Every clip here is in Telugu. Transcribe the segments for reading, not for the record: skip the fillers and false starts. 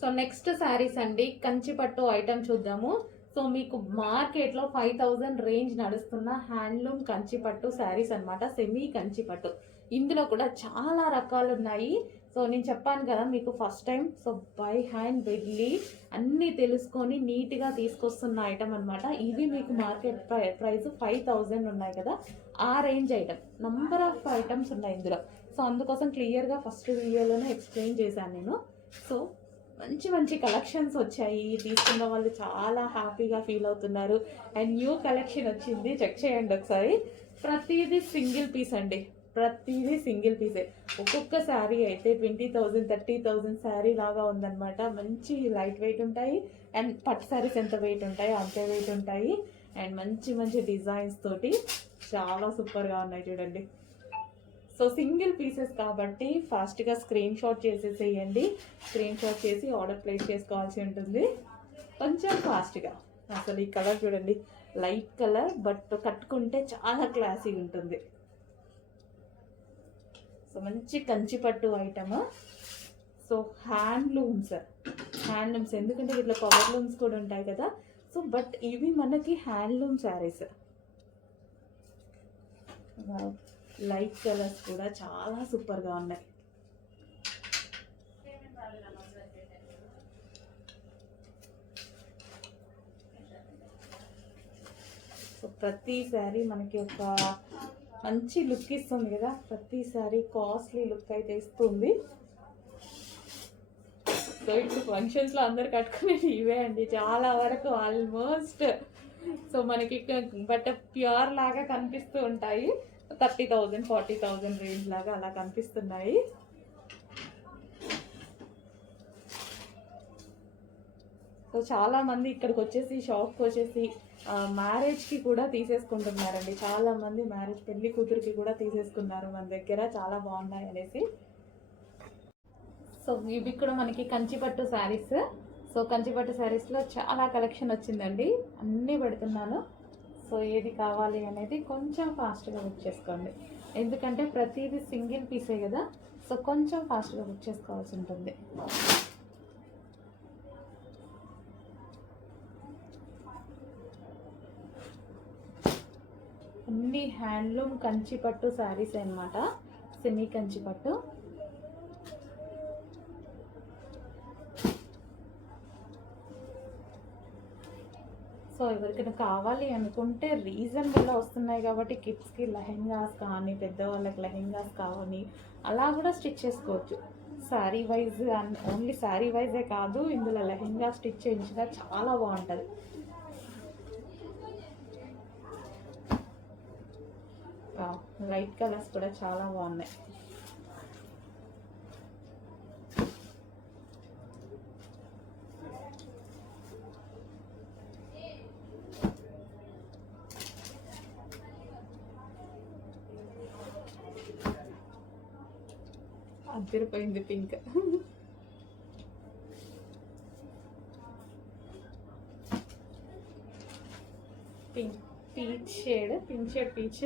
సో నెక్స్ట్ శారీస్ అండి, కంచిపట్టు ఐటమ్ చూద్దాము. సో మీకు మార్కెట్లో 5000 రేంజ్ నడుస్తున్న హ్యాండ్లూమ్ కంచిపట్టు శారీస్ అనమాట, సెమీ కంచిపట్టు. ఇందులో కూడా చాలా రకాలు ఉన్నాయి. సో నేను చెప్పాను కదా మీకు first time, so by hand వెళ్ళి అన్నీ తెలుసుకొని నీట్గా తీసుకొస్తున్న ఐటమ్ అనమాట. ఇవి మీకు మార్కెట్ ప్రైస్ 5000 ఉన్నాయి కదా, ఆ range item. Number of items ఉన్నాయి ఇందులో. సో అందుకోసం క్లియర్గా ఫస్ట్ వీడియోలోనే ఎక్స్ప్లెయిన్ చేశాను నేను. సో మంచి మంచి కలెక్షన్స్ వచ్చాయి, తీసుకున్న వాళ్ళు చాలా హ్యాపీగా ఫీల్ అవుతున్నారు. అండ్ న్యూ కలెక్షన్ వచ్చింది, చెక్ చేయండి ఒకసారి. ప్రతిదీ సింగిల్ పీస్ అండి, ప్రతిదీ సింగిల్ పీసే. ఒక్కొక్క శారీ అయితే 20,000 30,000 శారీ లాగా ఉందన్నమాట. మంచి లైట్ వెయిట్ ఉంటాయి. అండ్ పట్టు శారీస్ ఎంత వెయిట్ ఉంటాయి అంతే వెయిట్ ఉంటాయి. అండ్ మంచి మంచి డిజైన్స్ తోటి చాలా సూపర్గా ఉన్నాయి చూడండి. సో సింగిల్ పీసెస్ కాబట్టి ఫాస్ట్గా స్క్రీన్ షాట్ చేసేసేయండి. స్క్రీన్ షాట్ చేసి ఆర్డర్ ప్లేస్ చేసుకోవాల్సి ఉంటుంది కొంచెం ఫాస్ట్గా. అసలు ఈ కలర్ చూడండి, లైట్ కలర్, బట్ కట్టుకుంటే చాలా క్లాసీ ఉంటుంది. సో మంచి కంచిపట్టు ఐటమ్. సో హ్యాండ్లూమ్స్ ఎందుకంటే ఇట్లా పవర్ లూమ్స్ కూడా ఉంటాయి కదా. సో బట్ ఇవి మనకి హ్యాండ్లూమ్ శారీస్. లైట్ కలర్స్ కూడా చాలా సూపర్గా ఉన్నాయి. సో ప్రతి శారీ మనకి ఒక మంచి లుక్ ఇస్తుంది కదా, ప్రతి శారీ కాస్ట్లీ లుక్ అయితే ఇస్తుంది. సో ఇప్పుడు ఫంక్షన్స్లో అందరు కట్టుకునేది ఇవే అండి చాలా వరకు ఆల్మోస్ట్. సో మనకి బట్ ప్యూర్ లాగా కనిపిస్తూ ఉంటాయి. 30,000 40,000 రేంజ్ లాగా అలా కనిపిస్తున్నాయి. సో చాలా మంది ఇక్కడికి వచ్చేసి షాప్కి వచ్చేసి మ్యారేజ్కి కూడా తీసేసుకుంటున్నారండి. చాలా మంది మ్యారేజ్ పెళ్లి కూతురికి కూడా తీసేసుకున్నారు మన దగ్గర, చాలా బాగున్నాయి అనేసి. సో ఇవి కూడా మనకి కంచిపట్టు శారీస్. సో కంచిపట్టు శారీస్లో చాలా కలెక్షన్ వచ్చిందండి, అన్నీ పెడుతున్నాను. సో ఏది కావాలి అనేది కొంచెం ఫాస్ట్గా బుక్ చేసుకోండి, ఎందుకంటే ప్రతిదీ సింగిల్ పీసే కదా. సో కొంచెం ఫాస్ట్గా బుక్ చేసుకోవాల్సి ఉంటుంది. అన్ని హ్యాండ్లూమ్ కంచిపట్టు శారీస్ అన్నమాట, సెమీ కంచిపట్టు. సో ఎవరికైనా కావాలి అనుకుంటే రీజనబుల్గా వస్తున్నాయి కాబట్టి కిడ్స్కి లెహెంగాస్ కానీ పెద్దవాళ్ళకి లెహెంగాస్ కావాలి అలా కూడా స్టిచ్ చేసుకోవచ్చు. Sari wise only sari yj కాదు, ఇందులో లెహెంగా స్టిచ్ చేయించినా చాలా బాగుంటుంది. లైట్ కలర్స్ కూడా చాలా బాగున్నాయి. అదిరిపోయింది pink. Pink shade peach.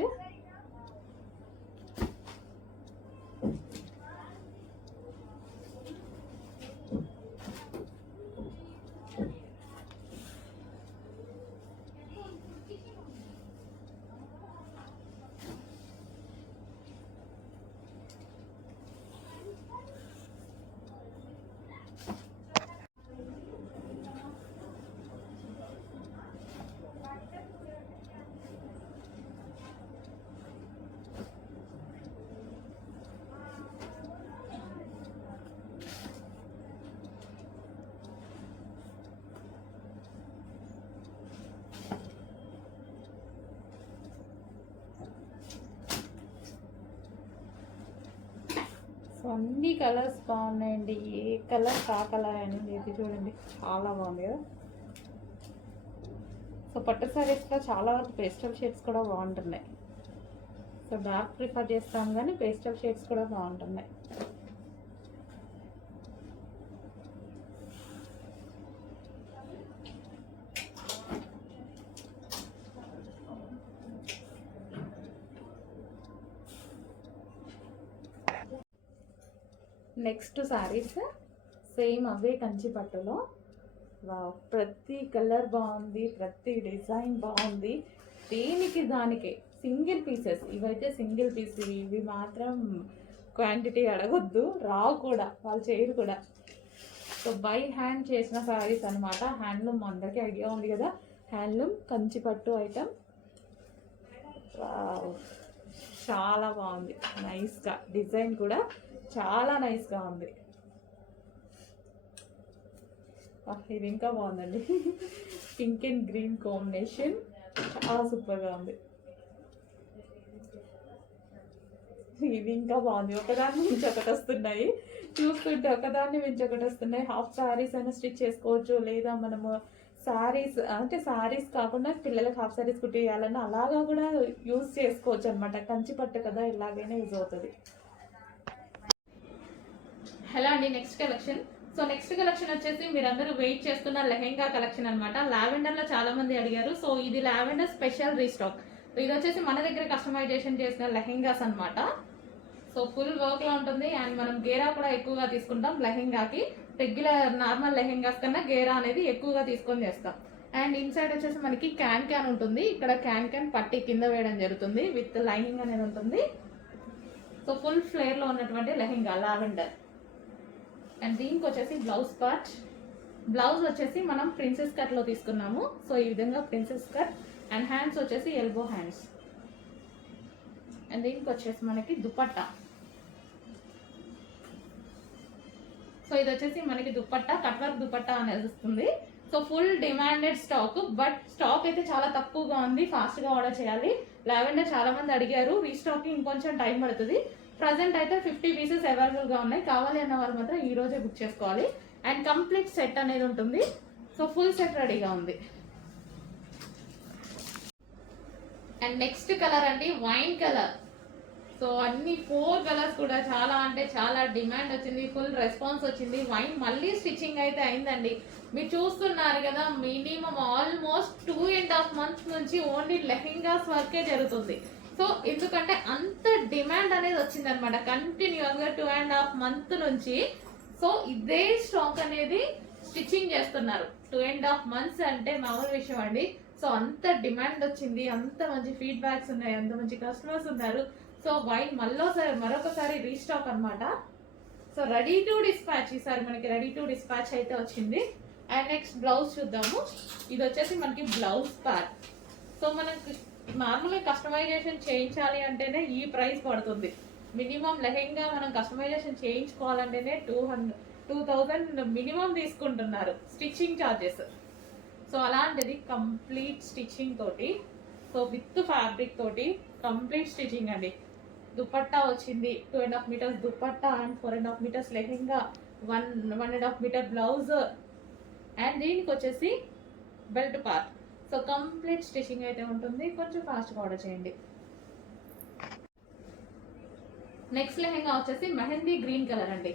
So అన్ని కలర్స్ బాగున్నాయండి, ఏ కలర్ కా కలర్ అనేది ఇది చూడండి చాలా బాగుంది కదా. సో పట్టు శారీస్లో చాలా వరకు పేస్టల్ షేడ్స్ కూడా బాగుంటున్నాయి. సో డార్క్ ప్రిఫర్ చేస్తాం కానీ పేస్టల్ షేడ్స్ కూడా బాగుంటున్నాయి. నెక్స్ట్ శారీస్ సేమ్ అవే కంచి పట్టులో. వావ్, ప్రతి కలర్ బాగుంది, ప్రతి డిజైన్ బాగుంది. దేనికి దానికే సింగిల్ పీసెస్. ఇవైతే సింగిల్ పీస్, ఇవి మాత్రం క్వాంటిటీ అడగొద్దు, రావు కూడా, వాళ్ళు చేయరు కూడా. సో బై హ్యాండ్ చేసిన శారీస్ అనమాట. హ్యాండ్లూమ్ అందరికీ ఐడియా ఉంది కదా, హ్యాండ్లూమ్ కంచిపట్టు ఐటమ్. చాలా బాగుంది, నైస్గా డిజైన్ కూడా చాలా నైస్గా ఉంది. ఇది ఇంకా బాగుందండి, పింక్ అండ్ గ్రీన్ కాంబినేషన్, చాలా సూపర్గా ఉంది. ఇది ఇంకా బాగుంది, ఒకదాన్ని మించి ఒకటి వస్తున్నాయి, చూస్తుంటే ఒకదాన్ని మించి ఒకటి వస్తున్నాయి. హాఫ్ శారీస్ అయినా స్టిచ్ చేసుకోవచ్చు, లేదా మనము శారీస్ అంటే శారీస్ కాకుండా పిల్లలకి హాఫ్ శారీస్ కుట్టియాలన్నా అలాగా కూడా యూజ్ చేసుకోవచ్చు అనమాట. కంచి పట్టు కదా, ఇలాగైనా యూజ్ అవుతుంది. హలో అండి, next collection. So next collection వచ్చేసి మీరందరూ వెయిట్ చేస్తున్న లెహెంగా కలెక్షన్ అనమాట. లావెండర్లో చాలా మంది అడిగారు, సో ఇది లావెండర్ స్పెషల్ రీస్టాక్. సో ఇది వచ్చేసి మన దగ్గర కస్టమైజేషన్ చేసిన లెహెంగాస్ అనమాట. సో ఫుల్ వర్క్ లో ఉంటుంది, అండ్ మనం గేరా కూడా ఎక్కువగా తీసుకుంటాం లెహెంగాకి. రెగ్యులర్ నార్మల్ లెహెంగాస్ కన్నా గేరా అనేది ఎక్కువగా తీసుకొని చేస్తాం. అండ్ ఇన్సైడ్ వచ్చేసి మనకి క్యాన్ క్యాన్ ఉంటుంది, ఇక్కడ క్యాన్ క్యాన్ పట్టి కింద వేయడం జరుగుతుంది, విత్ లైనింగ్ అనేది ఉంటుంది. సో ఫుల్ ఫ్లేర్ లో ఉన్నటువంటి లెహెంగా లావెండర్. అండ్ దీనికి వచ్చేసి బ్లౌజ్ పార్ట్. బ్లౌజ్ వచ్చేసి మనం ప్రిన్సెస్ కట్ లో తీసుకున్నాము. సో ఈ విధంగా ప్రిన్సెస్ కట్, అండ్ హ్యాండ్స్ వచ్చేసి ఎల్బో హ్యాండ్స్. అండ్ దీనికి వచ్చేసి మనకి దుపట్టా. సో ఇది వచ్చేసి మనకి దుపట్టా, కట్ వర్క్ దుపట్టా అనేది వస్తుంది. So full demanded stock, but stock అయితే చాలా తక్కువగా ఉంది, ఫాస్ట్ గా ఆర్డర్ చేయాలి. లావెండర్ చాలా మంది అడిగారు, రీస్టాకింగ్ ఇంకొంచెం టైం పడుతుంది. ప్రజెంట్ అయితే 50 పీసెస్ అవైలబుల్ గా ఉన్నాయి, కావాలి అన్న వాళ్ళు మాత్రం ఈ రోజే బుక్ చేసుకోవాలి. అండ్ కంప్లీట్ సెట్ అనేది ఉంటుంది. సో ఫుల్ సెట్ రెడీగా ఉంది. అండ్ నెక్స్ట్ కలర్ అండి, వైన్ కలర్. సో అన్ని 4 కలర్స్ కూడా చాలా అంటే చాలా డిమాండ్ వచ్చింది, ఫుల్ రెస్పాన్స్ వచ్చింది. వైన్ మళ్ళీ స్టిచ్చింగ్ అయితే అయిందండి, మీరు చూస్తున్నారు కదా. మినిమం ఆల్మోస్ట్ 2.5 months నుంచి ఓన్లీ లెహెంగాస్ వర్కే జరుగుతుంది. సో ఎందుకంటే అంత డిమాండ్ అనేది వచ్చింది అనమాట, కంటిన్యూస్గా 2.5 months నుంచి. సో ఇదే స్టాక్ అనేది స్టిచ్చింగ్ చేస్తున్నారు. 2.5 months అంటే మామూలు విషయం అండి. సో అంత డిమాండ్ వచ్చింది, అంత మంచి ఫీడ్బ్యాక్స్ ఉన్నాయి, అంత మంచి కస్టమర్స్ ఉన్నారు. సో వైన్ మరొకసారి రీస్టాక్ అనమాట. సో రెడీ టు డిస్పాచ్, ఈసారి మనకి రెడీ టు డిస్పాచ్ అయితే వచ్చింది. అండ్ నెక్స్ట్ బ్లౌజ్ చూద్దాము. ఇది వచ్చేసి మనకి బ్లౌజ్ పార్ట్. సో మనకి నార్మల్గా కస్టమైజేషన్ చేయించాలి అంటేనే ఈ ప్రైస్ పడుతుంది. మినిమం లెహెంగా మనం కస్టమైజేషన్ చేయించుకోవాలంటేనే 2,000 మినిమం తీసుకుంటున్నారు స్టిచ్చింగ్ ఛార్జెస్. సో అలాంటిది కంప్లీట్ స్టిచ్చింగ్ తోటి, సో విత్ ఫ్యాబ్రిక్ తోటి కంప్లీట్ స్టిచ్చింగ్ అండి. దుపట్టా వచ్చింది, 2.5 meters dupatta and 4.5 meters lehenga, 1.5 meter blouse, and దీనికి వచ్చేసి belt part. So complete stitching అయితే ఉంటుంది, కొంచెం ఫాస్ట్గా ఆర్డర్ చేయండి. నెక్స్ట్ లెహెంగా వచ్చేసి మెహందీ గ్రీన్ కలర్ అండి.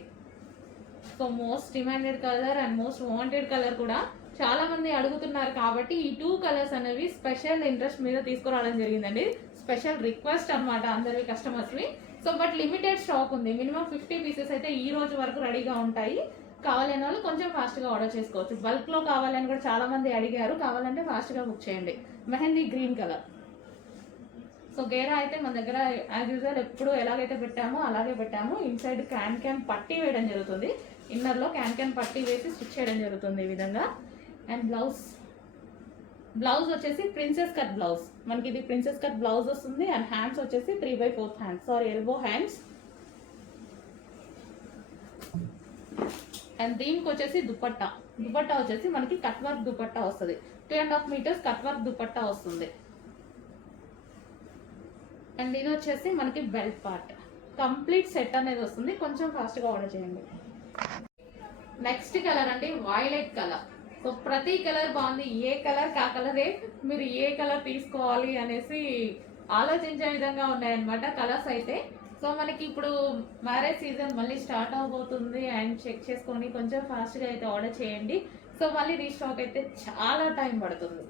So most demanded colour and most wanted colour కూడా. చాలా మంది అడుగుతున్నారు కాబట్టి ఈ 2 కలర్స్ అనేవి స్పెషల్ ఇంట్రెస్ట్ మీద తీసుకురావడం జరిగిందండి. స్పెషల్ రిక్వెస్ట్ అనమాట అందరి కస్టమర్స్వి. సో బట్ లిమిటెడ్ స్టాక్ ఉంది, మినిమం 50 పీసెస్ అయితే ఈ రోజు వరకు రెడీగా ఉంటాయి. కావాలనే వాళ్ళు కొంచెం ఫాస్ట్గా ఆర్డర్ చేసుకోవచ్చు. బల్క్లో కావాలని కూడా చాలా మంది అడిగారు, కావాలంటే ఫాస్ట్గా బుక్ చేయండి. Mehndi green colour. సో గేరా అయితే మన దగ్గర యాజ్ యూజువల్ ఎప్పుడు ఎలాగైతే పెట్టామో అలాగే పెట్టాము. ఇన్సైడ్ క్యాన్ క్యాన్ పట్టి వేయడం జరుగుతుంది, ఇన్నర్లో క్యాన్ క్యాన్ పట్టి వేసి స్టిచ్ చేయడం జరుగుతుంది ఈ విధంగా. అండ్ బ్లౌజ్ వచ్చేసి ప్రిన్సెస్ కట్ బ్లౌజ్. మనకి ఇది ప్రిన్సెస్ కట్ బ్లౌజ్ వస్తుంది. అండ్ హ్యాండ్స్ వచ్చేసి 3/4 hands, sorry elbow hands. And దీనికి వచ్చేసి దుపట్టా వచ్చేసి మనకి కట్ వర్క్ దుపట్టా వస్తుంది. 2.5 meters కట్ వర్క్ దుపట్టా వస్తుంది. అండ్ ఇది వచ్చేసి మనకి బెల్ట్ పార్ట్. కంప్లీట్ సెట్ అనేది వస్తుంది, కొంచెం ఫాస్ట్గా ఆర్డర్ చేయండి. నెక్స్ట్ కలర్ అంటే వైలెట్ కలర్. సో ప్రతి కలర్ బాగుంది, ఏ కలర్ కా కలరే, మీరు ఏ కలర్ తీసుకోవాలి అనేసి ఆలోచించే విధంగా ఉన్నాయన్నమాట కలర్స్ అయితే. సో మనకి ఇప్పుడు మ్యారేజ్ సీజన్ మళ్ళీ స్టార్ట్ అవబోతుంది, అండ్ చెక్ చేసుకొని కొంచెం ఫాస్ట్గా అయితే ఆర్డర్ చేయండి. సో మళ్ళీ రీస్టాక్ అయితే చాలా టైం పడుతుంది.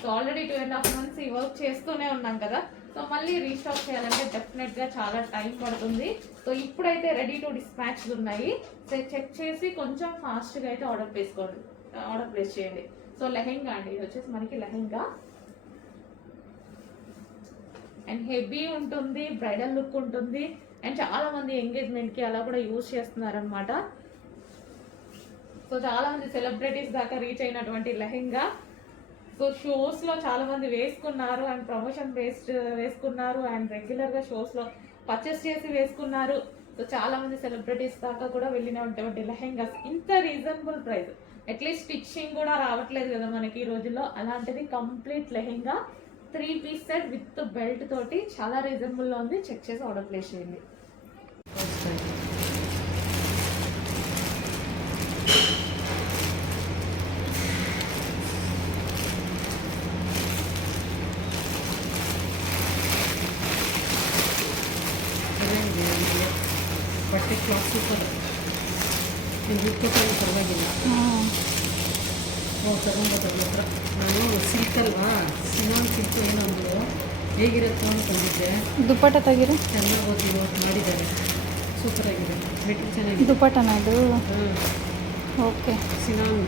సో ఆల్రెడీ 2.5 months ఈ వర్క్ చేస్తూనే ఉన్నాం కదా. సో మళ్ళీ రీస్టాక్ చేయాలంటే డెఫినెట్గా చాలా టైం పడుతుంది. సో సో ఇప్పుడైతే రెడీ టు డిస్పాచ్ ఉన్నాయి. సో చెక్ చేసి కొంచెం ఫాస్ట్గా అయితే ఆర్డర్ ప్లేస్ చేయండి. సో లెహెంగా అండి, ఇది వచ్చేసి మనకి లెహెంగా అండ్ హెవీ ఉంటుంది, బ్రైడల్ లుక్ ఉంటుంది అండ్ చాలా మంది ఎంగేజ్మెంట్కి అలా కూడా యూజ్ చేస్తున్నారనమాట. సో చాలా మంది సెలబ్రిటీస్ దాకా రీచ్ అయినటువంటి లెహెంగా. సో షోస్లో చాలా మంది వేసుకున్నారు అండ్ ప్రమోషన్ బేస్డ్ వేసుకున్నారు అండ్ రెగ్యులర్గా షోస్లో పర్చేస్ చేసి వేసుకున్నారు. సో చాలా మంది సెలబ్రిటీస్ దాకా కూడా వెళ్ళినటువంటి లెహెంగాస్ ఇంత రీజనబుల్ ప్రైస్, అట్లీస్ట్ స్టిచ్చింగ్ కూడా రావట్లేదు కదా మనకి ఈ రోజుల్లో. అలాంటిది complete lehenga 3 piece set with belt తోటి చాలా రీజనబుల్లో ఉంది. చెక్ చేసి ఆర్డర్ ప్లేస్ చేయండి. ಬಟ್ಟೆ ಕ್ಲಾತ್ ಸೂಪರ್, ನೀವು ಉಟ್ಕೊತಾನೆ ಪರವಾಗಿಲ್ಲ. ತಗೊಂಬೋದಲ್ಲ ಹತ್ರ. ನಾನು ಸಿಲ್ಕ್ ಅಲ್ವಾ, ಸಿನಾನ್ ಸಿಲ್ಕು ಏನೋ ಅಂದರು, ಹೇಗಿರುತ್ತೆ ಅಂದ್ಕೊಂಡಿದ್ದೆ. ದುಪ್ಪಟ್ಟ ತೆಗಿರು, ಚೆನ್ನಾಗಿ ಓದಿರೋ ಮಾಡಿದ್ದಾರೆ, ಸೂಪರಾಗಿದೆ, ಮೆಟೀರಿಯಲ್ ಚೆನ್ನಾಗಿದೆ. ದುಪ್ಪಟ್ಟನ ಇದು? ಹಾಂ, ಓಕೆ. ಸಿನಾನ್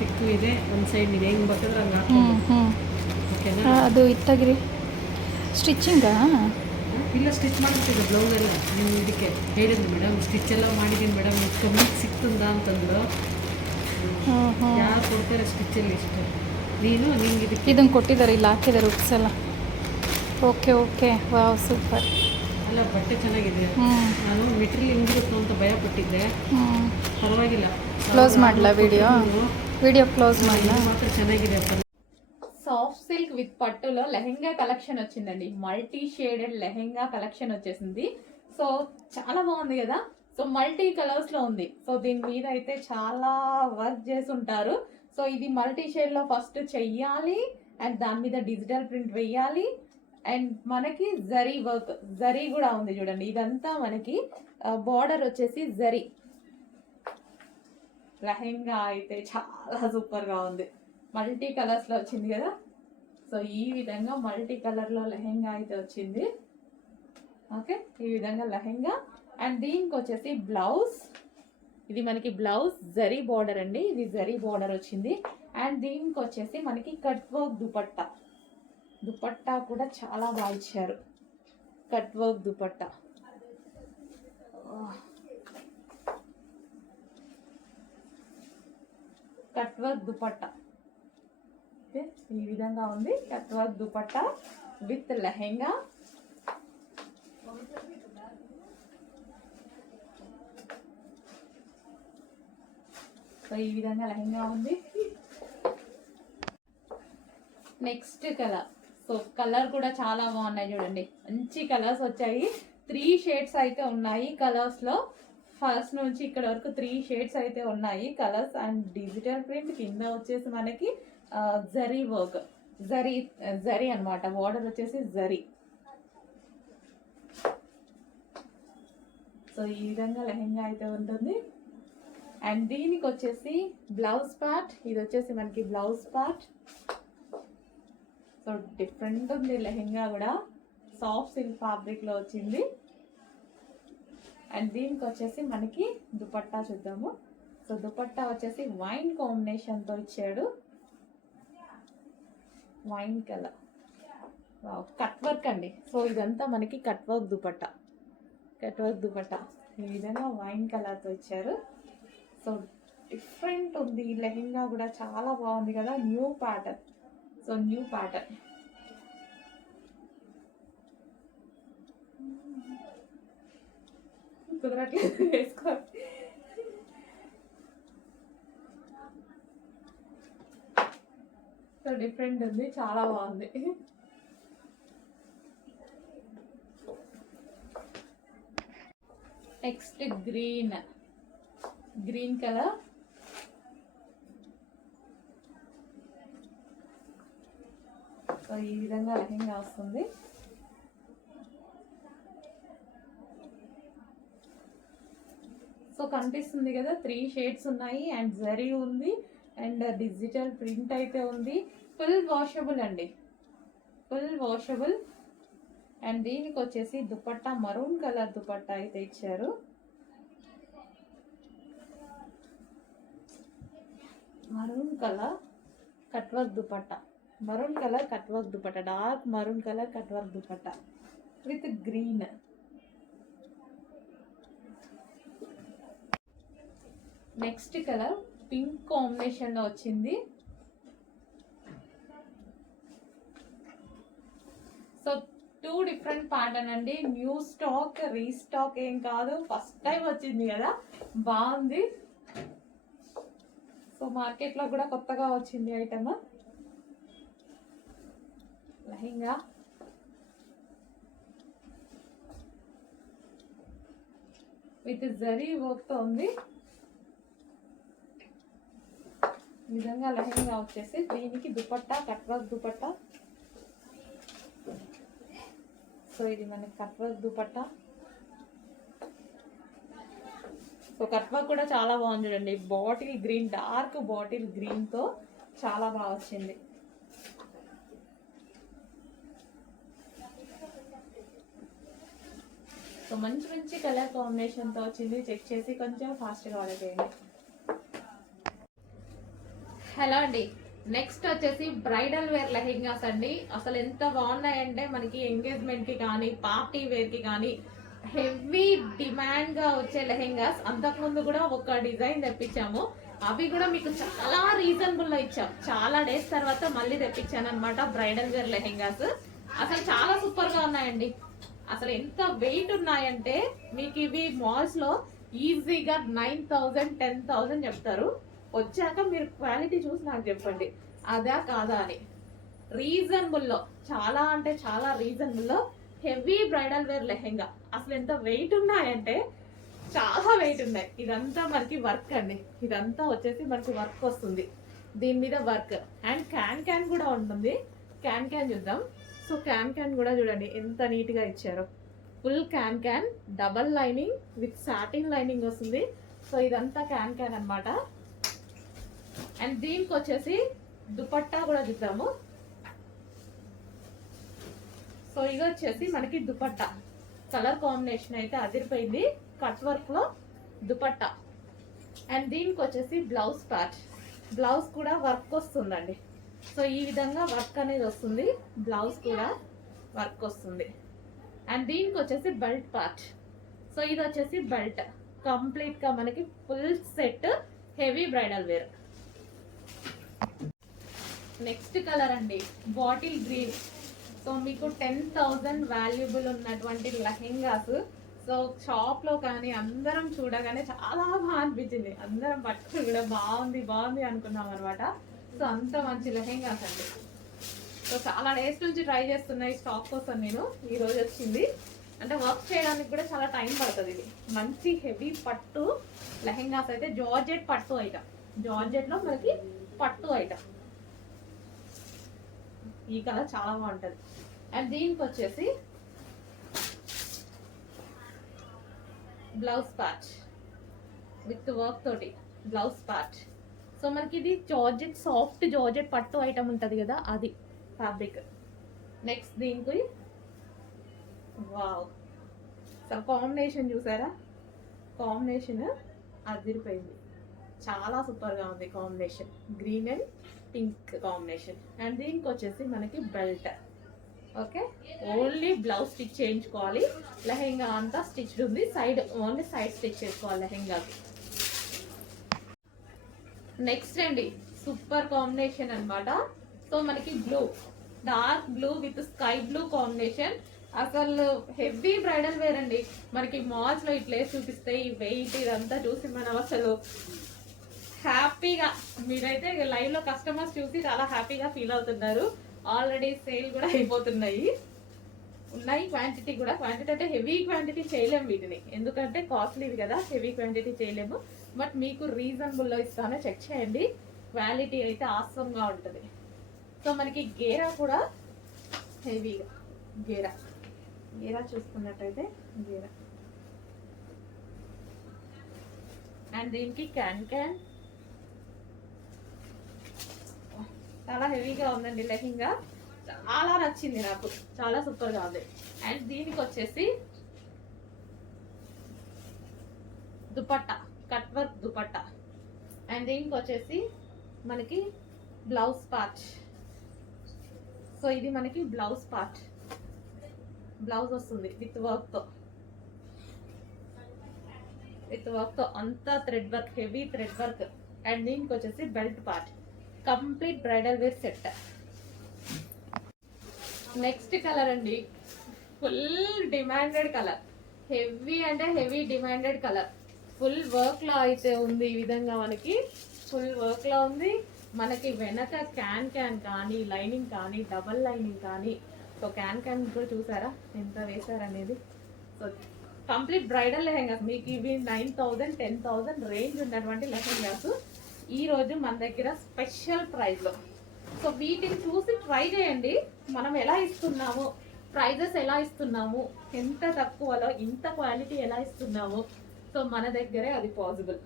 ತಿಕ್ಕು ಇದೆ, ಒಂದು ಸೈಡ್ ನೀವು ಹೆಂಗೆ ಬೇಕಾದ್ರೆ ಹಂಗೆ ಹಾಕ್ಬೋದು. ಓಕೆನಾ? ಅದು ಇತ್ತಾಗಿರಿ ಸ್ಟಿಚ್ಚಿಂಗಾ? ಇಲ್ಲ, ಸ್ಟಿಚ್ ಮಾಡ್ತಿದ್ದೆ ಬ್ಲೌಸ್ ಎಲ್ಲ. ನೀವು ಇದಕ್ಕೆ ಹೇಳಿದ್ವಿ ಮೇಡಮ್, ಸ್ಟಿಚ್ ಎಲ್ಲ ಮಾಡಿದ್ದೀನಿ ಮೇಡಮ್, ಕಮ್ಮಿ ಸಿಕ್ತಂದ ಅಂತಂದ್ರು. ಯಾರು ಕೊಡ್ತಾರೆ ಸ್ಟಿಚ್ಚಲ್ಲಿ ಇಷ್ಟು? ನಿಂಗೆ ಇದಕ್ಕೆ ಇದನ್ನು ಕೊಟ್ಟಿದ್ದಾರೆ, ಇಲ್ಲಿ ಹಾಕಿದ್ದಾರೆ ಉಕ್ಸ್ ಎಲ್ಲ. Okay okay, wow super. ಅಲ್ಲ, ಬಟ್ಟೆ ಚೆನ್ನಾಗಿದೆ. ನಾನು ಮೆಟೀರಿಯಲ್ ಹೆಂಗಿರುತ್ತೋ ಅಂತ ಭಯ ಪಟ್ಟಿದ್ದೆ, ಪರವಾಗಿಲ್ಲ. ಕ್ಲೋಸ್ ಮಾಡಲ ವಿಡಿಯೋ ಕ್ಲೋಸ್ ಮಾಡಲ. ಮಾತ್ರ ಚೆನ್ನಾಗಿದೆ. సాఫ్ట్ సిల్క్ విత్ పట్టులో లెహెంగా కలెక్షన్ వచ్చిందండి. మల్టీ షేడెడ్ లెహెంగా కలెక్షన్ వచ్చేసింది. సో చాలా బాగుంది కదా. సో మల్టీ కలర్స్ లో ఉంది. సో దీని మీద అయితే చాలా వర్క్ చేసి ఉంటారు. సో ఇది మల్టీ షేడ్ లో ఫస్ట్ చెయ్యాలి అండ్ దాని మీద డిజిటల్ ప్రింట్ వెయ్యాలి అండ్ మనకి జరీ వర్క్, జరీ కూడా ఉంది చూడండి. ఇదంతా మనకి బార్డర్ వచ్చేసి జరీ. లెహెంగా అయితే చాలా సూపర్ గా ఉంది. మల్టీ కలర్స్ లో వచ్చింది కదా. సో ఈ విధంగా మల్టీ కలర్ లో లెహెంగా అయితే వచ్చింది. ఓకే, ఈ విధంగా లెహెంగా అండ్ దీనికి వచ్చేసి బ్లౌజ్. ఇది మనకి బ్లౌజ్ జరీ బార్డర్ అండి, ఇది జరీ బార్డర్ వచ్చింది. అండ్ దీనికి వచ్చేసి మనకి కట్ వర్క్ దుపట్టా. దుపట్టా కూడా చాలా బాగా ఇచ్చారు, cut work dupatta. Cut work dupatta ఈ విధంగా ఉంది. Cut work dupatta with lehenga. So ఈ విధంగా లెహెంగా ఉంది. Next colour. సో కలర్ కూడా చాలా బాగున్నాయి చూడండి, మంచి కలర్స్ వచ్చాయి. 3 షేడ్స్ అయితే ఉన్నాయి కలర్స్ లో. ఫస్ట్ నుంచి ఇక్కడ వరకు 3 షేడ్స్ అయితే ఉన్నాయి కలర్స్. అండ్ డిజిటల్ ప్రింట్ కింద వచ్చేసి మనకి జరీ వర్క్, జరీ అన్నమాట. బార్డర్ వచ్చేసి జరీ. సో ఈ విధంగా లెహెంగా అయితే ఉంటుంది. అండ్ దీనికి వచ్చేసి బ్లౌజ్ పార్ట్. ఇది వచ్చేసి మనకి బ్లౌజ్ పార్ట్. సో డిఫరెంట్ ఉంది లెహెంగా కూడా, సాఫ్ట్ సిల్క్ ఫ్యాబ్రిక్ లో వచ్చింది. అండ్ దీనికి వచ్చేసి మనకి దుపట్టా చూద్దాము. సో దుపట్టా వచ్చేసి వైన్ కాంబినేషన్ తో ఇచ్చాడు, వైన్ కలర్. కట్ వర్క్ అండి. సో ఇదంతా మనకి cut work dupatta, cut work dupatta ఈ విధంగా వైన్ కలర్ తో ఇచ్చారు. సో డిఫరెంట్ ఉంది ఈ లెహెంగా కూడా, చాలా బాగుంది కదా. New pattern. So new pattern. కుదరట్లేదు వేసుకో. సో డిఫరెంట్ ఉంది, చాలా బాగుంది. Next green colour. సో ఈ విధంగా లెహెంగా వస్తుంది. సో కనిపిస్తుంది కదా, 3 షేడ్స్ ఉన్నాయి అండ్ జరీ ఉంది అండ్ డిజిటల్ ప్రింట్ అయితే ఉంది. ఫుల్ వాషబుల్ అండి, ఫుల్ వాషబుల్. అండ్ దీనికి వచ్చేసి దుపట్టా మరూన్ కలర్ దుపట్టా అయితే ఇచ్చారు. Maroon colour cut work dupatta, maroon colour cut work dupatta, dark maroon colour cut work dupatta with green. Next colour pink combination లో వచ్చింది. సో 2 డిఫరెంట్ ప్యాటర్న్ అండి. న్యూ స్టాక్, రీస్టాక్ ఏం కాదు, ఫస్ట్ టైం వచ్చింది కదా, బాగుంది. సో మార్కెట్ లో కూడా కొత్తగా వచ్చింది item. Lehenga with zari work తో ఉంది. ఈ విధంగా లెహంగా వచ్చేసి దీనికి dupatta cut work dupatta. So ఇది మనకి cut work dupatta. So cut work కూడా చాలా బాగుంది చూడండి. Bottle green, dark bottle green తో చాలా బాగా వచ్చింది. సో మంచి మంచి కలర్ కాంబినేషన్ తో వచ్చింది. చెక్ చేసి కొంచెం ఫాస్ట్ గా ఆర్డర్ చేయండి. హలో అండి, నెక్స్ట్ వచ్చేసి బ్రైడల్ వేర్ లెహెంగాస్ అండి. అసలు ఎంత బాగున్నాయంటే మనకి ఎంగేజ్మెంట్ కి కానీ పార్టీ వేర్ కి కానీ హెవీ డిమాండ్ గా వచ్చే లెహెంగాస్. అంతకుముందు కూడా ఒక డిజైన్ తెప్పించాము, అవి కూడా మీకు చాలా రీజనబుల్ లో ఇచ్చాం. చాలా డేస్ తర్వాత మళ్ళీ తెప్పించాను అనమాట బ్రైడల్ వేర్ లెహెంగాస్. అసలు చాలా సూపర్ గా ఉన్నాయండి. అసలు ఎంత వెయిట్ ఉన్నాయంటే మీకు ఇవి మాల్స్ లో ఈజీగా 9,000 10,000 చెప్తారు. వచ్చాక మీరు క్వాలిటీ చూసి నాకు చెప్పండి అదా కాదా అని. రీజనబుల్ లో, చాలా అంటే చాలా రీజనబుల్ లో హెవీ బ్రైడల్ వేర్ లెహెంగా. అసలు ఎంత వెయిట్ ఉన్నాయంటే చాలా వెయిట్ ఉన్నాయి. ఇదంతా మనకి వర్క్ అండి, ఇదంతా వచ్చేసి మనకి వర్క్ వస్తుంది దీని మీద వర్క్. అండ్ క్యాన్ కూడా ఉంటుంది. క్యాన్ చూద్దాం. సో క్యాన్ కూడా చూడండి ఎంత నీట్ గా ఇచ్చారో. Full can double lining with satin lining వస్తుంది. సో ఇదంతా క్యాన్ అన్నమాట. అండ్ దీనికి వచ్చేసి దుపట్టా కూడా చూద్దాము. సో ఇది వచ్చేసి మనకి దుపట్టా కలర్ కాంబినేషన్ అయితే అదిరిపోయింది. కట్ వర్క్ లో దుపట్టా. అండ్ దీనికి వచ్చేసి బ్లౌజ్ పార్ట్, బ్లౌజ్ కూడా వర్క్ వస్తుందండి. సో ఈ విధంగా వర్క్ అనేది వస్తుంది, బ్లౌజ్ కూడా వర్క్ వస్తుంది. అండ్ దీనికి వచ్చేసి బెల్ట్ పార్ట్. సో ఇది వచ్చేసి బెల్ట్ కంప్లీట్ గా మనకి full set heavy bridal wear. Next colour అండి బాటిల్ గ్రీన్. సో మీకు 10,000 వాల్యుబుల్ ఉన్నటువంటి లెహెంగాస్. సో షాప్ లో కానీ అందరం చూడగానే చాలా బాగా అనిపించింది. అందరం పట్టుకుని కూడా బాగుంది అనుకున్నాం అనమాట. సో అంత మంచి లెహెంగాస్ అండి. సో చాలా డేస్ నుంచి ట్రై చేస్తున్నాయి స్టాక్ కోసం. నేను ఈ రోజు వచ్చింది. అంటే వర్క్ చేయడానికి కూడా చాలా టైం పడుతుంది. ఇది మంచి హెవీ పట్టు లెహెంగాస్ అయితే జార్జెట్ పట్టు ఐటమ్. జార్జెట్ లో మనకి పట్టు ఐటమ్. ఈ కలర్ చాలా బాగుంటది. అండ్ దీనికి వచ్చేసి బ్లౌజ్ పార్ట్ విత్ వర్క్ తోటి బ్లౌజ్ పార్ట్. సో మనకి ఇది జార్జెట్, సాఫ్ట్ జార్జెట్ పట్టు ఐటమ్ ఉంటది కదా, అది ఫ్యాబ్రిక్. నెక్స్ట్ దీనికి వావ్, సో కాంబినేషన్ చూసారా, కాంబినేషన్ అదిరిపోయింది. చాలా సూపర్ గా ఉంది combination, green and pink combination. And దీనికి వచ్చేసి మనకి belt. Okay, only blouse stitch చేయించుకోవాలి. లెహెంగా అంతా స్టిచ్డ్ ఉంది, సైడ్ ఓన్లీ సైడ్ స్టిచ్ చేసుకోవాలి లెహెంగాకి. నెక్స్ట్ అండి సూపర్ కాంబినేషన్ అన్నమాట. సో మనకి blue, dark blue with sky blue combination. అసలు హెవీ బ్రైడల్ వేర్ అండి. మనకి మాల్స్ లో ఇట్లా చూపిస్తే ఈ వెయిట్ ఇదంతా చూసి మనం అసలు హ్యాపీగా, మీరైతే లైవ్ లో కస్టమర్స్ చూసి చాలా హ్యాపీగా ఫీల్ అవుతున్నారు. ఆల్రెడీ సేల్ కూడా అయిపోతున్నాయి, ఉన్నాయి క్వాంటిటీ కూడా. క్వాంటిటీ అంటే హెవీ క్వాంటిటీ చేయలేము వీటిని, ఎందుకంటే కాస్ట్లీవి కదా, హెవీ క్వాంటిటీ చేయలేము. బట్ మీకు రీజనబుల్లో ఇస్తానో చెక్ చేయండి. క్వాలిటీ అయితే ఆసంగా ఉంటుంది. సో మనకి గేరా కూడా హెవీగా, గేరా చూసుకున్నట్టయితే గేరా. అండ్ దీనికి క్యాన్ చాలా హెవీగా ఉందండి లెహంగా. చాలా నచ్చింది నాకు, చాలా సూపర్గా ఉంది. అండ్ దీనికి వచ్చేసి dupatta, cut work dupatta. And దీనికి వచ్చేసి మనకి బ్లౌజ్ పార్ట్. సో ఇది మనకి బ్లౌజ్ పార్ట్, బ్లౌజ్ వస్తుంది విత్ వర్క్తో, అంతా thread work, heavy thread work. And దీనికి వచ్చేసి belt part, complete bridal wear set. Next colour అండి, ఫుల్ డిమాండెడ్ కలర్, హెవీ అంటే heavy demanded colour. Full work లో అయితే ఉంది, ఈ విధంగా మనకి ఫుల్ వర్క్ లో ఉంది. మనకి వెనక క్యాన్ కానీ లైనింగ్ కానీ డబల్ లైనింగ్ కానీ, సో క్యాన్ కూడా చూసారా ఎంత వేసారనేది. సో కంప్లీట్ బ్రైడల్ లెహెంగాస్ మీకు ఇవి 9,000 10,000 రేంజ్ ఉన్నటువంటి లెహెంగాస్ ఈ రోజు మన దగ్గర స్పెషల్ ప్రైస్ లో. సో వీటిని చూసి ట్రై చేయండి, మనం ఎలా ఇస్తున్నాము, ప్రైజెస్ ఎలా ఇస్తున్నాము, ఎంత తక్కువలో ఇంత క్వాలిటీ ఎలా ఇస్తున్నాము. సో మన దగ్గరే అది పాసిబుల్.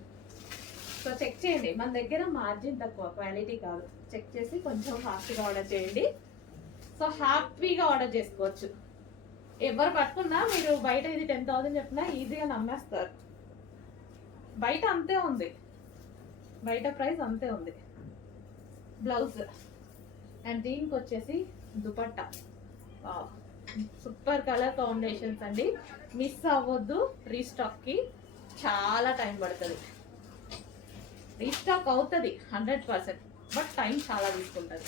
సో చెక్ చేయండి, మన దగ్గర మార్జిన్ తక్కువ, క్వాలిటీ కాదు. చెక్ చేసి కొంచెం ఫాస్ట్గా ఆర్డర్ చేయండి. సో హ్యాపీగా ఆర్డర్ చేసుకోవచ్చు. ఎవరు పట్టుకున్నా మీరు బయట ఇది 10,000 చెప్పినా ఈజీగా నమ్మేస్తారు. బయట అంతే ఉంది, బయట ప్రైస్ అంతే ఉంది. బ్లౌజ్ అండ్ దీనికి వచ్చేసి దుపట్టా. సూపర్ కలర్ కాంబినేషన్స్ అండి, మిస్ అవ్వద్దు. రీస్టాక్కి చాలా టైం పడుతుంది, రీస్టాక్ అవుతుంది 100%, బట్ టైం చాలా తీసుకుంటుంది.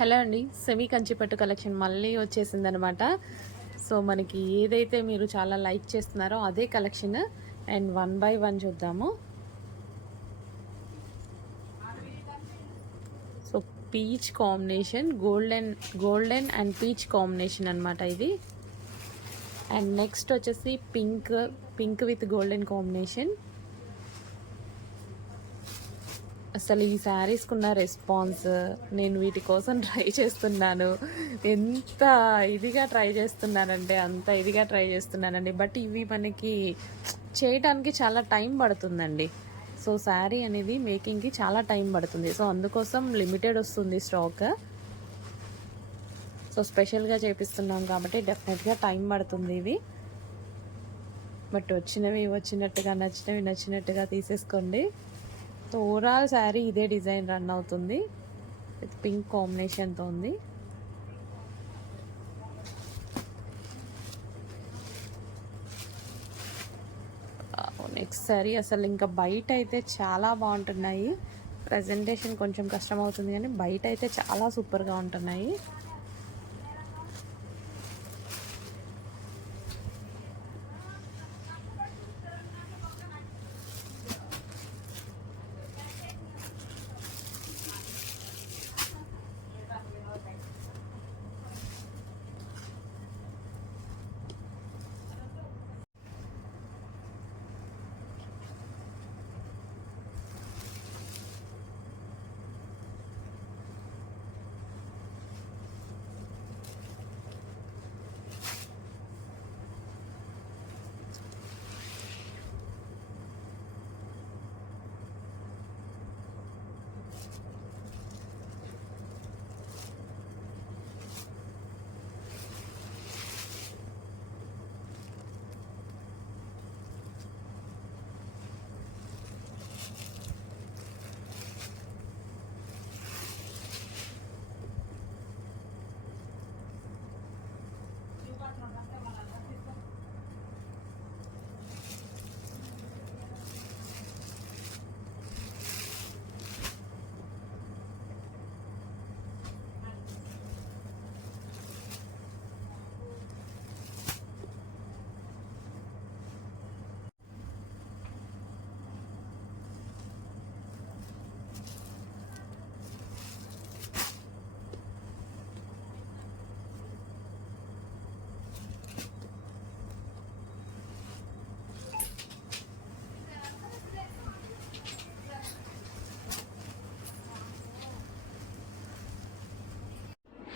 హలో అండి, సెమీ కంచిపట్టు కలెక్షన్ మళ్ళీ వచ్చేసిందనమాట. సో మనకి ఏదైతే మీరు చాలా లైక్ చేస్తున్నారో అదే కలెక్షన్. అండ్ 1 by 1 చూద్దాము. So peach combination, golden and peach combination అనమాట ఇది. అండ్ నెక్స్ట్ వచ్చేసి పింక్ విత్ గోల్డెన్ కాంబినేషన్. అసలు ఈ శారీస్కున్న రెస్పాన్స్, నేను వీటి కోసం ట్రై చేస్తున్నాను, ఎంత ఇదిగా ట్రై చేస్తున్నానంటే అంత ఇదిగా ట్రై చేస్తున్నానండి. బట్ ఇవి మనకి చేయడానికి చాలా టైం పడుతుందండి. సో శారీ అనేది మేకింగ్కి చాలా టైం పడుతుంది. సో అందుకోసం లిమిటెడ్ వస్తుంది స్టాక్. సో స్పెషల్గా చేపిస్తున్నాం కాబట్టి డెఫినెట్గా టైం పడుతుంది ఇవి. బట్ వచ్చినట్టుగా నచ్చినట్టుగా తీసేసుకోండి. సో ఓవరాల్ శారీ ఇదే డిజైన్ రన్ అవుతుంది, విత్ పింక్ కాంబినేషన్తో ఉంది. నెక్స్ట్ శారీ అసలు ఇంకా బయట అయితే చాలా బాగుంటున్నాయి. ప్రజెంటేషన్ కొంచెం కష్టం అవుతుంది కానీ బయట అయితే చాలా సూపర్గా ఉంటున్నాయి.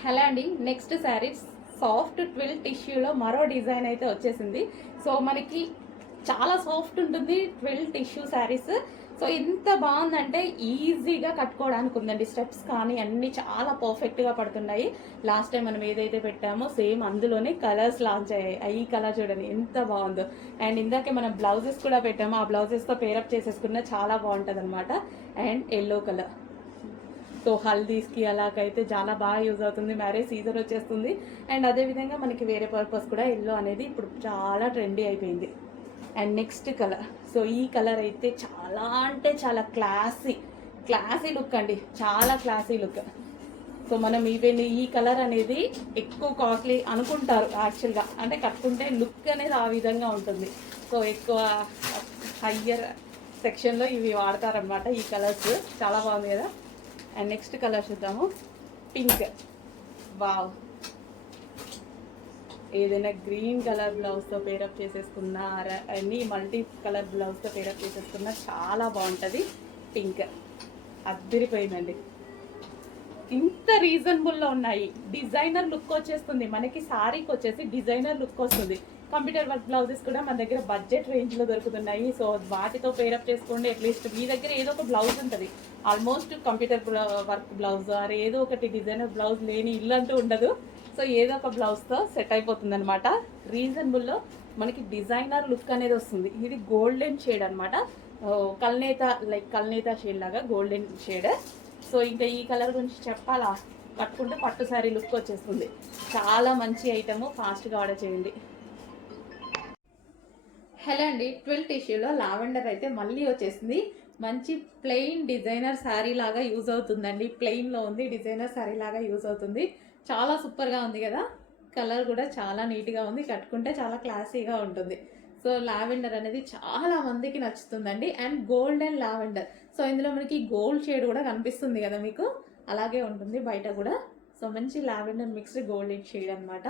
హలో అండి, నెక్స్ట్ శారీస్ సాఫ్ట్ ట్విల్ టిష్యూలో మరో డిజైన్ అయితే వచ్చేసింది. సో మనకి చాలా సాఫ్ట్ ఉంటుంది ట్విల్ టిష్యూ శారీస్. సో ఎంత బాగుందంటే ఈజీగా కట్టుకోవడానికి ఉందండి. స్టెప్స్ కానీ అన్నీ చాలా పర్ఫెక్ట్గా పడుతున్నాయి. లాస్ట్ టైం మనం ఏదైతే పెట్టామో సేమ్ అందులోనే కలర్స్ లాంచ్ అయ్యాయి. ఈ కలర్ చూడండి ఎంత బాగుందో. అండ్ ఇందాకే మనం బ్లౌజెస్ కూడా పెట్టాము, ఆ బ్లౌజెస్తో పేరప్ చేసేసుకున్న చాలా బాగుంటుంది అనమాట. అండ్ ఎల్లో కలర్, సో హల్దీస్కి అలాగైతే చాలా బాగా యూజ్ అవుతుంది. మ్యారేజ్ సీజన్ వచ్చేస్తుంది. అండ్ అదేవిధంగా మనకి వేరే పర్పస్ కూడా ఎల్లో అనేది ఇప్పుడు చాలా ట్రెండీ అయిపోయింది. అండ్ నెక్స్ట్ కలర్, సో ఈ కలర్ అయితే చాలా అంటే చాలా క్లాసీ లుక్ అండి, చాలా క్లాసీ లుక్. సో మనం ఈవెన్ ఈ కలర్ అనేది ఎక్కువ కాస్ట్లీ అనుకుంటారు యాక్చువల్గా, అంటే కట్టుకుంటే లుక్ అనేది ఆ విధంగా ఉంటుంది. సో ఎక్కువ హయ్యర్ సెక్షన్లో ఇవి వాడతారనమాట ఈ కలర్స్. చాలా బాగుంది కదా. అండ్ నెక్స్ట్ కలర్ చూద్దాము, పింక్. వావ్, ఏదైనా గ్రీన్ కలర్ బ్లౌజ్తో పేరప్ చేసేసుకున్నా, అన్ని మల్టీ కలర్ బ్లౌజ్తో పేరప్ చేసేసుకున్నా చాలా బాగుంటుంది. పింక్ అద్దరిపోయిందండి. ఇంత రీజనబుల్లో ఉన్నాయి. డిజైనర్ లుక్ వచ్చేస్తుంది మనకి. శారీకి వచ్చేసి డిజైనర్ లుక్ వస్తుంది. కంప్యూటర్ వర్క్ బ్లౌజెస్ కూడా మన దగ్గర బడ్జెట్ రేంజ్లో దొరుకుతున్నాయి. సో వాటితో పేరప్ చేసుకోండి. అట్లీస్ట్ మీ దగ్గర ఏదో ఒక బ్లౌజ్ ఉంటుంది. Almost computer work blouse or ఏదో ఒకటి డిజైనర్ బ్లౌజ్ లేని ఇల్లు అంటూ ఉండదు. సో ఏదో ఒక బ్లౌజ్తో సెట్ అయిపోతుంది అనమాట. రీజనబుల్లో మనకి డిజైనర్ లుక్ అనేది వస్తుంది. ఇది గోల్డెన్ షేడ్ అనమాట, కల్నేత షేడ్ లాగా గోల్డెన్ షేడ్. సో ఇంకా ఈ కలర్ గురించి చెప్పాలా, కట్టుకుంటే పట్టు శారీ లుక్ వచ్చేస్తుంది. చాలా మంచి ఐటమ్, ఫాస్ట్గా ఆర్డర్ చేయండి. హలో అండి, ట్విల్ టిష్యూలో లావెండర్ అయితే మళ్ళీ వచ్చేసింది. మంచి ప్లెయిన్ డిజైనర్ శారీ లాగా యూజ్ అవుతుందండి. ప్లెయిన్లో ఉంది, డిజైనర్ శారీ లాగా యూజ్ అవుతుంది. చాలా సూపర్గా ఉంది కదా. కలర్ కూడా చాలా నీట్గా ఉంది, కట్టుకుంటే చాలా క్లాసీగా ఉంటుంది. సో లావెండర్ అనేది చాలా మందికి నచ్చుతుందండి. అండ్ గోల్డెన్ లావెండర్, సో ఇందులో మనకి గోల్డ్ షేడ్ కూడా కనిపిస్తుంది కదా మీకు, అలాగే ఉంటుంది బయట కూడా. సో మంచి లావెండర్ మిక్స్డ్ గోల్డెన్ షేడ్ అనమాట.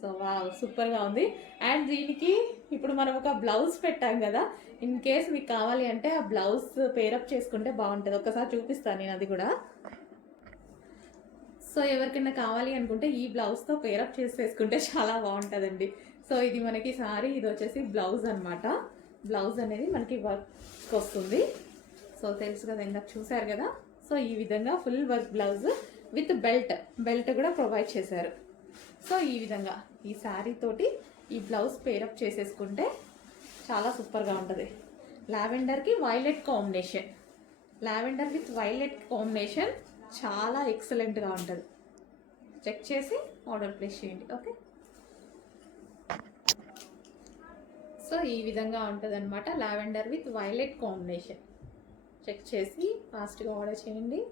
సో వావ్, సూపర్గా ఉంది. అండ్ దీనికి ఇప్పుడు మనం ఒక బ్లౌజ్ పెట్టాం కదా, ఇన్ కేస్ మీకు కావాలి అంటే ఆ బ్లౌజ్ పేరప్ చేసుకుంటే బాగుంటుంది. ఒకసారి చూపిస్తాను నేను అది కూడా. సో ఎవరికైనా కావాలి అనుకుంటే ఈ బ్లౌజ్తో పేరప్ చేసి వేసుకుంటే చాలా బాగుంటుందండి. సో ఇది మనకి సారీ, ఇది వచ్చేసి బ్లౌజ్ అనమాట. బ్లౌజ్ అనేది మనకి వర్క్ వస్తుంది. సో తెలుసు కదా, ఇందాక చూసారు కదా. సో ఈ విధంగా full work blouse with belt కూడా ప్రొవైడ్ చేశారు. సో ఈ విధంగా ఈ శారీ తోటి ఈ బ్లౌజ్ పేరప్ చేసేసుకుంటే చాలా సూపర్గా ఉంటుంది. లావెండర్కి violet combination, lavender with violet combination చాలా ఎక్సలెంట్గా ఉంటుంది. చెక్ చేసి ఆర్డర్ ప్లేస్ చేయండి. ఓకే, సో ఈ విధంగా ఉంటుంది అనమాట. Lavender with violet combination check చేసి ఫాస్ట్గా ఆర్డర్ చేయండి.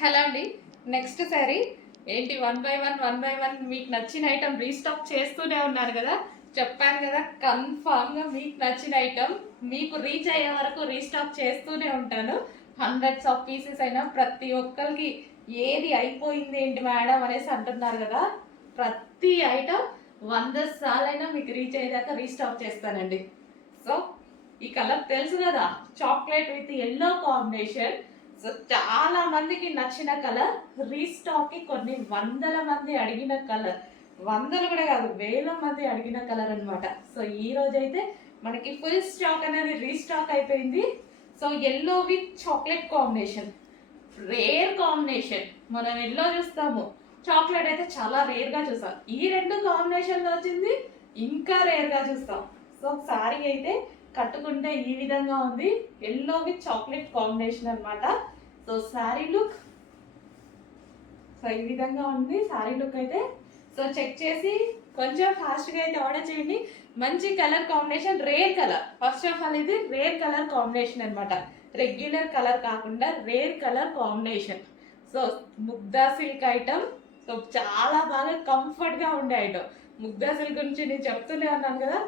హలో అండి, నెక్స్ట్ శారీ ఏంటి 1 by 1 మీకు నచ్చిన ఐటమ్ రీస్టాక్ చేస్తూనే ఉన్నారు కదా. చెప్పాను కదా, కన్ఫామ్గా మీకు నచ్చిన ఐటమ్ మీకు రీచ్ అయ్యే వరకు రీస్టాక్ చేస్తూనే ఉంటాను. హండ్రెడ్స్ ఆఫ్ పీసెస్ అయినా ప్రతి ఒక్కరికి ఏది అయిపోయింది ఏంటి మేడం అనేసి అంటున్నారు కదా. ప్రతి ఐటమ్ 100 సార్లైనా మీకు రీచ్ అయ్యేదాకా రీస్టాక్ చేస్తానండి. సో ఈ కలర్ తెలుసు కదా, chocolate with yellow combination. So చాలా మందికి నచ్చిన కలర్, రీస్టాక్ కి కొన్ని వందల మంది అడిగిన కలర్, వందలు కూడా కాదు వేల మంది అడిగిన కలర్ అనమాట. సో ఈ రోజైతే మనకి ఫుల్ స్టాక్ అనేది రీస్టాక్ అయిపోయింది. So yellow with chocolate combination, rare combination. మనం ఎల్లో చూస్తాము, చాక్లెట్ అయితే చాలా రేర్ గా చూస్తాం. ఈ రెండు కాంబినేషన్ లో వచ్చింది ఇంకా రేర్ గా చూస్తాం. సో సారీ అయితే కట్టుకుంటే ఈ విధంగా ఉంది, ఎల్లో విత్ చాక్లెట్ కాంబినేషన్ అన్నమాట. సో శారీ లుక్ సో ఈ విధంగా ఉంది శారీ లుక్ అయితే. సో చెక్ చేసి కొంచెం ఫాస్ట్గా అయితే ఆర్డర్ చేయండి. మంచి colour combination, rare colour. First of all ఇది రేర్ కలర్ కాంబినేషన్ అన్నమాట, రెగ్యులర్ కలర్ కాకుండా rare colour combination. So Mugdha silk item. So చాలా బాగా కంఫర్ట్గా ఉండే ఐటమ్. ముగ్దా సిల్క్ గురించి నేను చెప్తూనే ఉన్నాను కదా,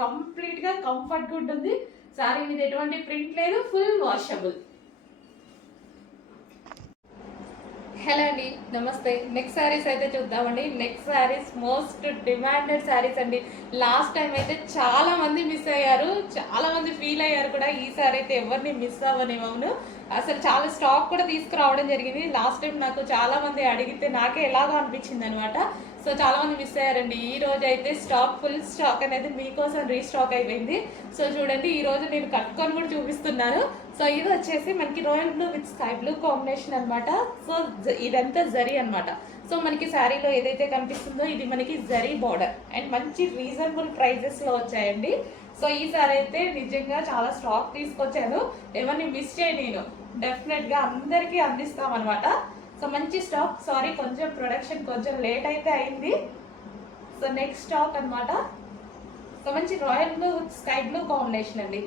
కంప్లీట్గా కంఫర్ట్గా ఉంటుంది. శారీ మీద ఎటువంటి ప్రింట్ లేదు, ఫుల్ వాషబుల్. హలో అండి, నమస్తే. నెక్స్ట్ శారీస్ అయితే చూద్దామండి. Next saris most demanded saris అండి. లాస్ట్ టైం అయితే చాలా మంది మిస్ అయ్యారు, చాలా మంది ఫీల్ అయ్యారు కూడా. ఈ సారీ అయితే ఎవరిని మిస్ అవ్వనివ్వను. అసలు చాలా స్టాక్ కూడా తీసుకురావడం జరిగింది. లాస్ట్ టైం నాకు చాలా మంది అడిగితే నాకే ఎలాగో అనిపించింది అనమాట. సో చాలా మంది మిస్ అయ్యారండి. ఈ రోజు అయితే స్టాక్, ఫుల్ స్టాక్ అనేది మీకోసం రీస్టాక్ అయిపోయింది. సో చూడండి, ఈ రోజు నేను కట్టుకొని కూడా చూపిస్తున్నాను. సో ఇది వచ్చేసి మనకి royal blue with sky blue combination అనమాట. సో ఇదంతా జరీ అనమాట. సో మనకి శారీలో ఏదైతే కనిపిస్తుందో ఇది మనకి జరీ బార్డర్ అండ్ మంచి రీజనబుల్ ప్రైజెస్లో వచ్చాయండి. సో ఈ సారీ అయితే నిజంగా చాలా స్టాక్ తీసుకొచ్చాను, ఎవరిని మిస్ చేయ నేను డెఫినెట్గా అందరికీ అందిస్తామన్నమాట. సో మంచి స్టాక్. సారీ కొంచెం ప్రొడక్షన్ కొంచెం లేట్ అయితే అయింది. సో నెక్స్ట్ స్టాక్ అనమాట. సో మంచి royal blue with sky blue combination అండి.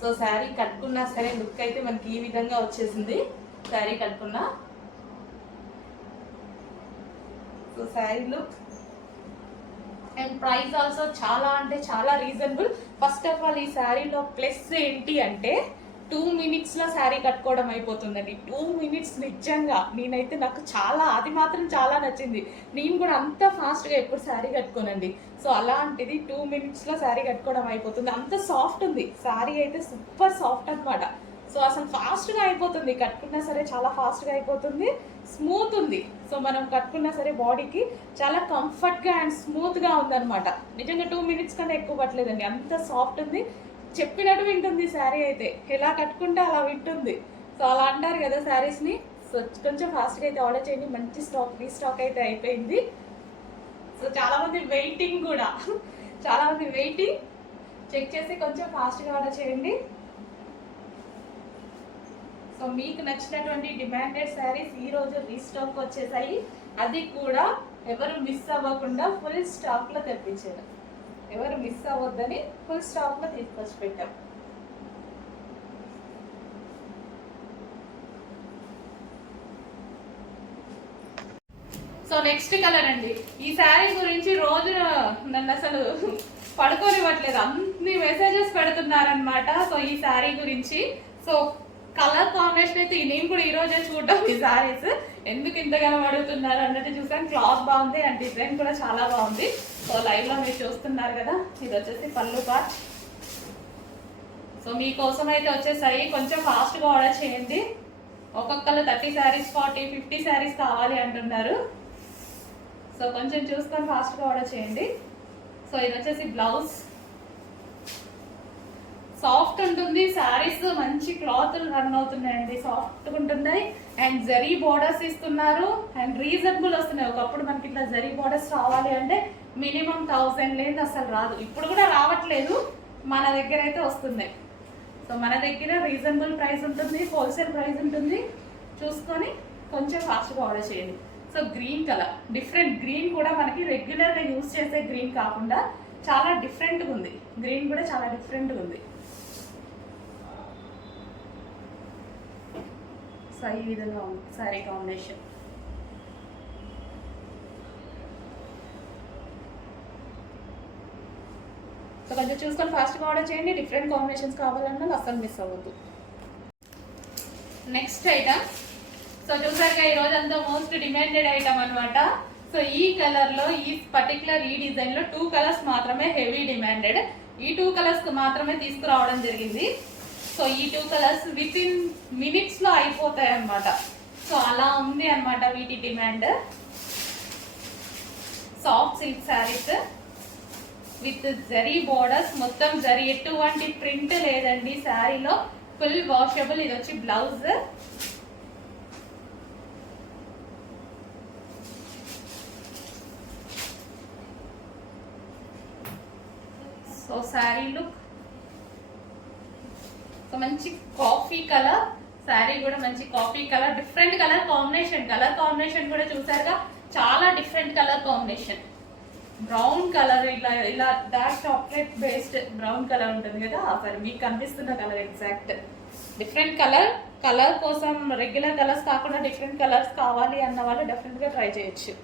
సో శారీ కట్టుకున్నా సరే లుక్ అయితే మనకి ఈ విధంగా వచ్చేసింది. శారీ కట్టుకున్నా so sari look and price also చాలా అంటే చాలా రీజనబుల్. ఫస్ట్ ఆఫ్ ఆల్ ఈ శారీలో ప్లస్ ఏంటి అంటే 2 minutesలో శారీ కట్టుకోవడం అయిపోతుందండి. 2 minutes నిజంగా నేనైతే నాకు చాలా, అది మాత్రం చాలా నచ్చింది. నేను కూడా అంత ఫాస్ట్గా ఎప్పుడు శారీ కట్టుకోనండి. సో అలాంటిది 2 minutesలో శారీ కట్టుకోవడం అయిపోతుంది. అంత సాఫ్ట్ ఉంది శారీ అయితే, సూపర్ సాఫ్ట్ అనమాట. సో అసలు ఫాస్ట్గా అయిపోతుంది, కట్టుకున్నా సరే చాలా ఫాస్ట్గా అయిపోతుంది, స్మూత్ ఉంది. సో మనం కట్టుకున్నా సరే బాడీకి చాలా కంఫర్ట్గా అండ్ స్మూత్గా ఉందన్నమాట. నిజంగా 2 minutes కన్నా ఎక్కువ పట్టలేదండి, అంత సాఫ్ట్ ఉంది. చెప్పినట్టు వింటుంది శారీ అయితే, ఎలా కట్టుకుంటే అలా వింటుంది. సో అలా అంటారు కదా శారీస్ని. సో కొంచెం ఫాస్ట్గా అయితే ఆర్డర్ చేయండి. మంచి స్టాక్, రీస్టాక్ అయితే అయిపోయింది. సో సో చాలా మంది వెయిటింగ్ కూడా, చెక్ చేసి కొంచెం ఫాస్ట్గా ఆర్డర్ చేయండి. సో మీకు నచ్చినటువంటి డిమాండెడ్ శారీస్ ఈ రోజు రీస్టాక్ వచ్చేసాయి. అది కూడా ఎవరు మిస్ అవ్వకుండా ఫుల్ స్టాక్లో తెప్పించారు. ఎవరు మిస్ అవ్వద్దని ఫుల్ స్టాక్లో తీసుకొచ్చి పెట్టాం. సో నెక్స్ట్ కలర్ అండి. ఈ శారీ గురించి రోజు నన్ను అసలు పడుకోనివ్వట్లేదు, అన్ని మెసేజెస్ పెడుతున్నారనమాట. సో ఈ శారీ గురించి, సో కలర్ కాంబినేషన్ అయితే నేను కూడా ఈ రోజే చూడటం ఈ శారీస్ ఎందుకు ఇంతగానో అడుగుతున్నారు అన్నట్టు చూసాను. క్లాత్ బాగుంది అండ్ డిజైన్ కూడా చాలా బాగుంది. సో లైవ్ లో మీరు చూస్తున్నారు కదా, ఇది వచ్చేసి పళ్ళు పార్ట్. సో మీకోసం అయితే వచ్చేసాయి, కొంచెం ఫాస్ట్గా ఆర్డర్ చేయండి. ఒక్కొక్కరు 30 శారీస్ 40 50 శారీస్ కావాలి అంటున్నారు. సో కొంచెం చూసుకొని ఫాస్ట్గా ఆర్డర్ చేయండి. సో ఇది వచ్చేసి బ్లౌజ్, సాఫ్ట్ ఉంటుంది. శారీస్ మంచి క్లాత్ రన్ అవుతున్నాయండి, సాఫ్ట్గా ఉంటున్నాయి. అండ్ జరీ బోర్డర్స్ ఇస్తున్నారు అండ్ రీజనబుల్ వస్తున్నాయి. ఒకప్పుడు మనకి ఇట్లా జరీ బోర్డర్స్ రావాలి అంటే మినిమం 1000 లేదు అసలు రాదు. ఇప్పుడు కూడా రావట్లేదు, మన దగ్గర అయితే వస్తున్నాయి. సో మన దగ్గర రీజనబుల్ ప్రైస్ ఉంటుంది, హోల్సేల్ ప్రైస్ ఉంటుంది. చూసుకొని కొంచెం ఫాస్ట్గా ఆర్డర్ చేయండి. So green colour, different green కూడా మనకి రెగ్యులర్గా యూజ్ చేసే గ్రీన్ కాకుండా చాలా డిఫరెంట్గా ఉంది. గ్రీన్ కూడా చాలా డిఫరెంట్గా ఉంది. సో ఈ విధంగా ఉంది సారీ కాంబినేషన్. సో కొంచెం చూసుకొని ఫాస్ట్గా ఆర్డర్ చేయండి. డిఫరెంట్ కాంబినేషన్స్ కావాలన్నా అస్సలు మిస్ అవ్వద్దు. నెక్స్ట్ ఐటమ్, సో చూసారుగా ఈ రోజు అంతా మోస్ట్ డిమాండెడ్ ఐటమ్ అనమాట. సో ఈ కలర్ లో, ఈ పర్టికులర్ ఈ డిజైన్ లో 2 కలర్స్ మాత్రమే హెవీ డిమాండెడ్. ఈ 2 కలర్స్ మాత్రమే తీసుకురావడం జరిగింది. సో ఈ 2 కలర్స్ విత్ ఇన్ మినిట్స్ లో అయిపోతాయి అన్నమాట. సో అలా ఉంది అన్నమాట వీటి demand. Soft silk saris with zari borders, మొత్తం జరీ, ఎటువంటి ప్రింట్ లేదండి శారీలో, ఫుల్ వాషబుల్. ఇది వచ్చి blouse. So sari look, so మంచి కాఫీ కలర్ శారీ కూడా, మంచి coffee colour, different colour combination కూడా చూసారుగా, చాలా different colour combination. Brown colour, ఇలా dark chocolate based brown colour ఉంటుంది కదా, సరే మీకు కనిపిస్తున్న కలర్ ఎగ్జాక్ట్ డిఫరెంట్ కలర్ కోసం రెగ్యులర్ కలర్స్ కాకుండా డిఫరెంట్ కలర్స్ కావాలి అన్న వాళ్ళు డెఫినెట్గా ట్రై చేయొచ్చు.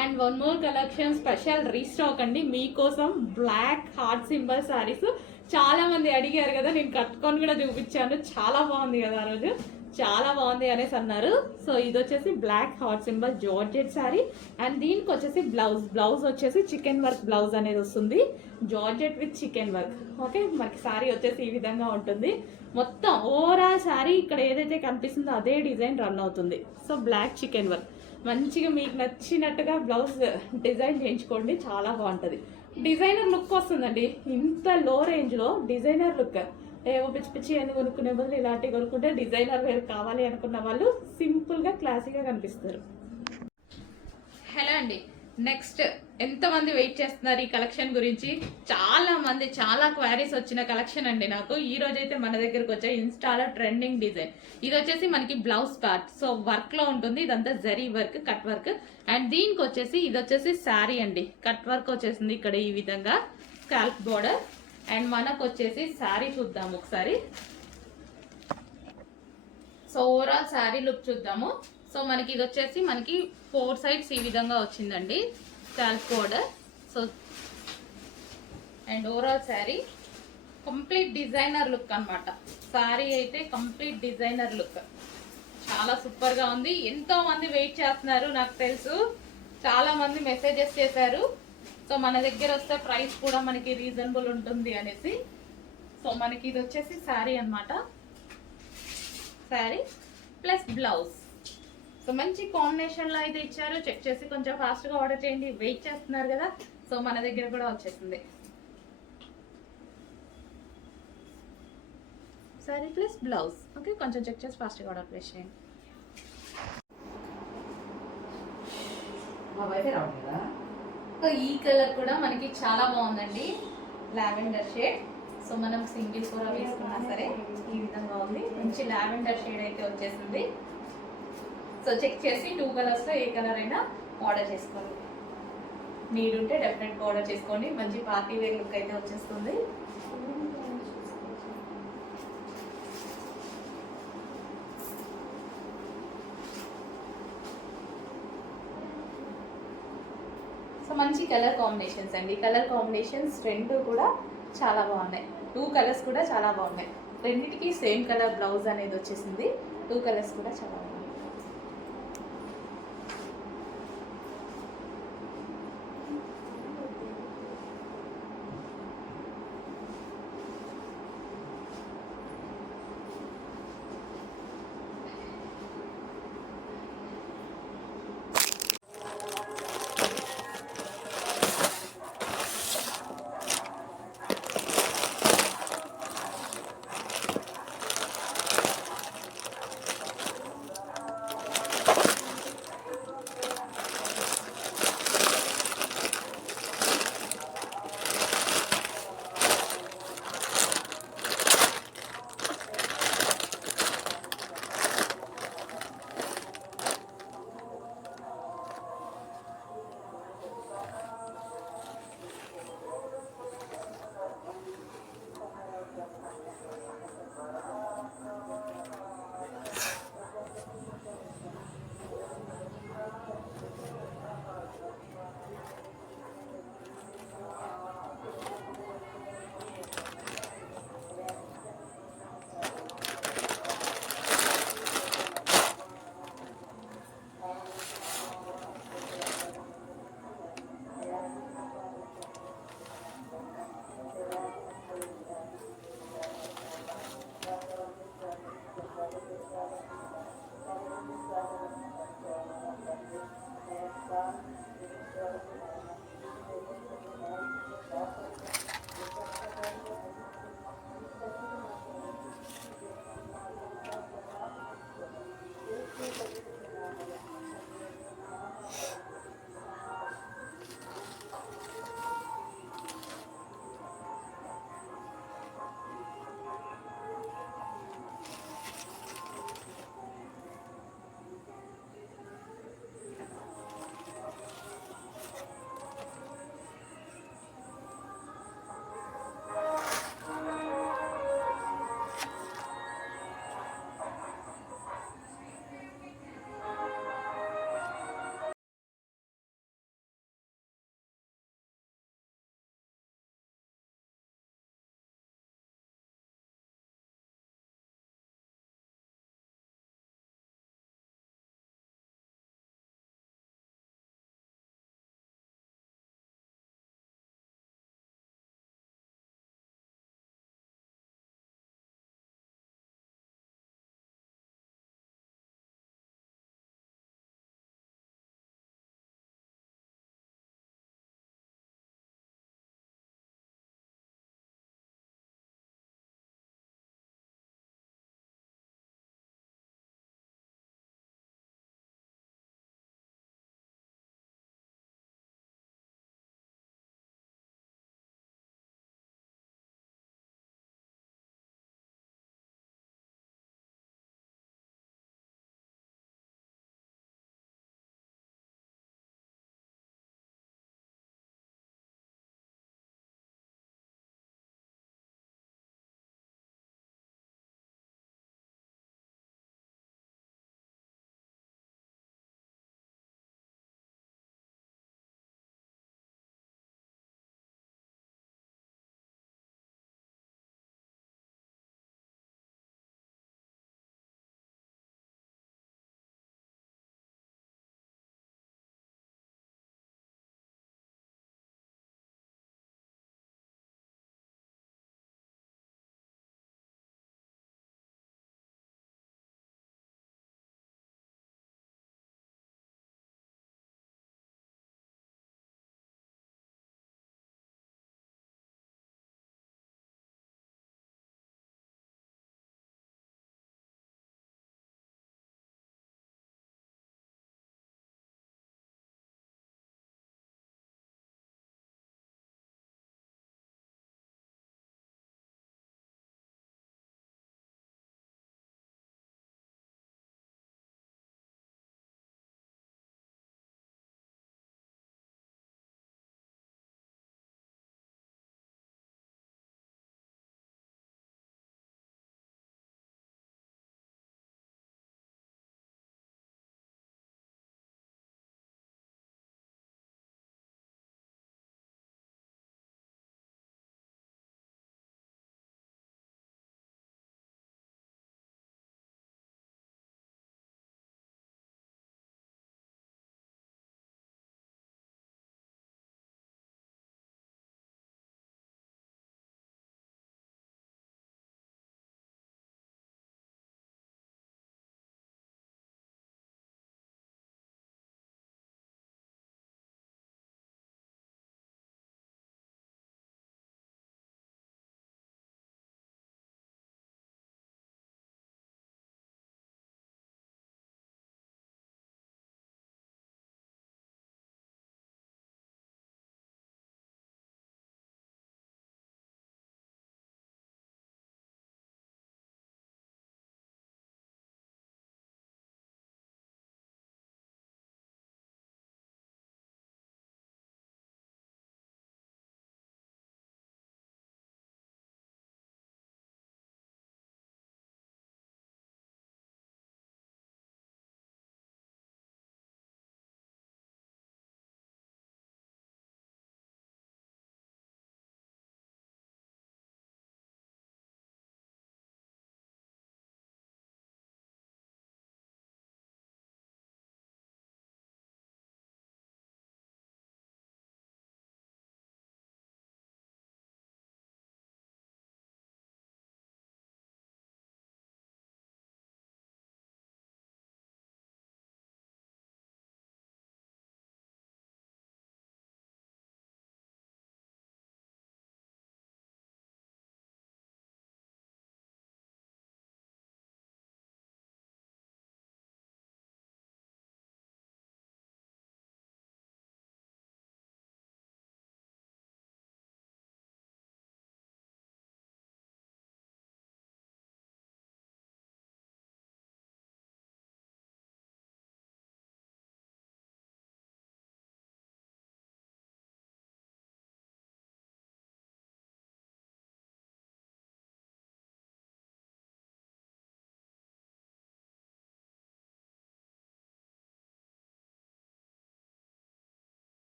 And one more collection special restock అండి మీకోసం. బ్లాక్ హార్ట్ సింబల్ శారీస్ చాలా మంది అడిగారు కదా, నేను కట్టుకొని కూడా చూపించాను. చాలా బాగుంది కదా, ఆ రోజు చాలా బాగుంది అనేసి అన్నారు. సో ఇది వచ్చేసి black heart symbol georgette sari and దీనికి వచ్చేసి బ్లౌజ్ వచ్చేసి చికెన్ వర్క్ బ్లౌజ్ అనేది వస్తుంది, georgette with chikan work. Okay, మనకి శారీ వచ్చేసి ఈ విధంగా ఉంటుంది. మొత్తం ఓవరాల్ శారీ ఇక్కడ ఏదైతే కనిపిస్తుందో అదే డిజైన్ రన్ అవుతుంది. సో బ్లాక్ చికెన్ వర్క్, మంచిగా మీకు నచ్చినట్టుగా బ్లౌజ్ డిజైన్ చేయించుకోండి, చాలా బాగుంటుంది. డిజైనర్ లుక్ వస్తుందండి ఇంత లో రేంజ్లో. డిజైనర్ లుక్, ఏవో పిచ్చి పిచ్చి అని కొనుక్కునే బదులు ఇలాంటివి కొనుక్కుంటే డిజైనర్ వేర్ కావాలి అనుకున్న వాళ్ళు సింపుల్గా క్లాసీగా కనిపిస్తారు. హలో అండి, నెక్స్ట్ ఎంతమంది వెయిట్ చేస్తున్నారు ఈ కలెక్షన్ గురించి? చాలా మంది, చాలా క్వైరీస్ వచ్చిన కలెక్షన్ అండి నాకు. ఈ రోజు అయితే మన దగ్గరకు వచ్చే ఇన్స్టాలో ట్రెండింగ్ డిజైన్. ఇది వచ్చేసి మనకి బ్లౌజ్ పార్ట్, సో వర్క్ లో ఉంటుంది. ఇదంతా zari work, cut work. And దీనికి వచ్చేసి ఇది వచ్చేసి శారీ అండి, కట్ వర్క్ వచ్చేసింది ఇక్కడ ఈ విధంగా, స్కాల్ప్ బోర్డర్. అండ్ మనకు వచ్చేసి శారీ చూద్దాము ఒకసారి. సో ఓవరాల్ శారీ లుక్ చూద్దాము. సో మనకి ఇది వచ్చేసి మనకి 4 సైడ్స్ ఈ విధంగా వచ్చిందండి scalp border. So and overall sari complete designer look అన్నమాట. శారీ అయితే కంప్లీట్ డిజైనర్ లుక్, చాలా సూపర్ గా ఉంది. ఎంతో మంది వెయిట్ చేస్తున్నారు, నాకు తెలుసు చాలా మంది మెసేజెస్ చేశారు. సో మన దగ్గర వస్తే ప్రైస్ కూడా మనకి రీజనబుల్ ఉంటుంది అనేసి. సో మనకి ఇది వచ్చేసి శారీ అన్నమాట, శారీ ప్లస్ బ్లౌజ్. సో మంచి కాంబినేషన్ లో అయితే ఇచ్చారు. చెక్ చేసి కొంచెం ఫాస్ట్ గా ఆర్డర్ చేయండి, వెయిట్ చేస్తున్నారు కదా. సో మన దగ్గర కూడా వచ్చేసింది శారీ ప్లస్ బ్లౌజ్. ఓకే, కొంచెం చెక్ చేసి ఫాస్ట్ గా ఆర్డర్ ప్లేస్ చేయండి. మా వైఫే రావట్లేదా? సో ఈ కలర్ కూడా మనకి చాలా బాగుందండి, లావెండర్ షేడ్. సో మనం సింగిల్ కూర వేసుకున్నా సరే ఈ విధంగా ఉంది, మంచి లావెండర్ షేడ్ అయితే వచ్చేసింది. సో చెక్ చేసి 2 కలర్స్లో ఏ కలర్ అయినా ఆర్డర్ చేసుకోండి. నీడ్ ఉంటే డెఫినెట్గా ఆర్డర్ చేసుకోండి, మంచి పార్టీ వేర్ లుక్ అయితే వచ్చేస్తుంది. సో మంచి కలర్ కాంబినేషన్స్ అండి, కలర్ కాంబినేషన్స్ రెండు కూడా చాలా బాగున్నాయి. 2 కలర్స్ కూడా చాలా బాగున్నాయి, రెండింటికి సేమ్ కలర్ బ్లౌజ్ అనేది వచ్చేసింది. 2 కలర్స్ కూడా చాలా బాగున్నాయి.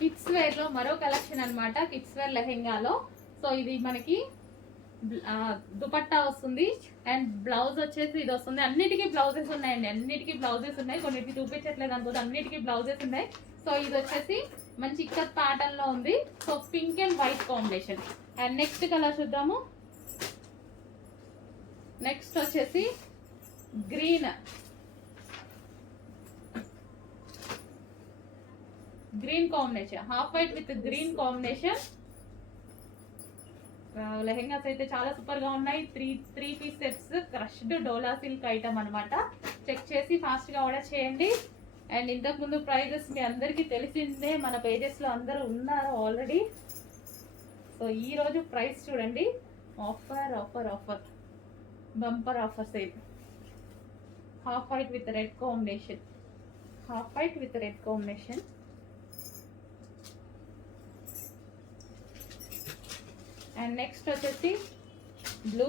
కిడ్స్ వేర్ లో మరో కలెక్షన్ అన్నమాట. Kids wear లెహెంగాలో. సో ఇది మనకి దుపట్టా వస్తుంది అండ్ బ్లౌజ్ వచ్చేసి ఇది వస్తుంది. అన్నిటికీ బ్లౌజెస్ ఉన్నాయండి, అన్నిటికీ బ్లౌజెస్ ఉన్నాయి. కొన్నిటికి చూపించట్లేదు అనుకోదు, అన్నిటికీ బ్లౌజెస్ ఉన్నాయి. సో ఇది వచ్చేసి మంచి ఇక్కత్ ప్యాటర్న్ లో ఉంది. So pink and white combination. And next colour చూద్దాము. నెక్స్ట్ వచ్చేసి green combination, half white with green combination. Lehengas అయితే చాలా సూపర్ గా ఉన్నాయి. త్రీ పీస్ సెట్స్, క్రష్డ్ డోలా సిల్క్ ఐటమ్ అన్నమాట. చెక్ చేసి ఫాస్ట్ గా ఆర్డర్ చేయండి. అండ్ ఇంతకు ముందు ప్రైజెస్ మీ అందరికీ తెలిసిందే, మన పేజెస్ లో అందరూ ఉన్నారు ఆల్రెడీ. సో ఈ రోజు ప్రైస్ చూడండి, offer offer offer, bumper offer sale. Half white with red combination, half white with red combination. And next వచ్చేసి blue,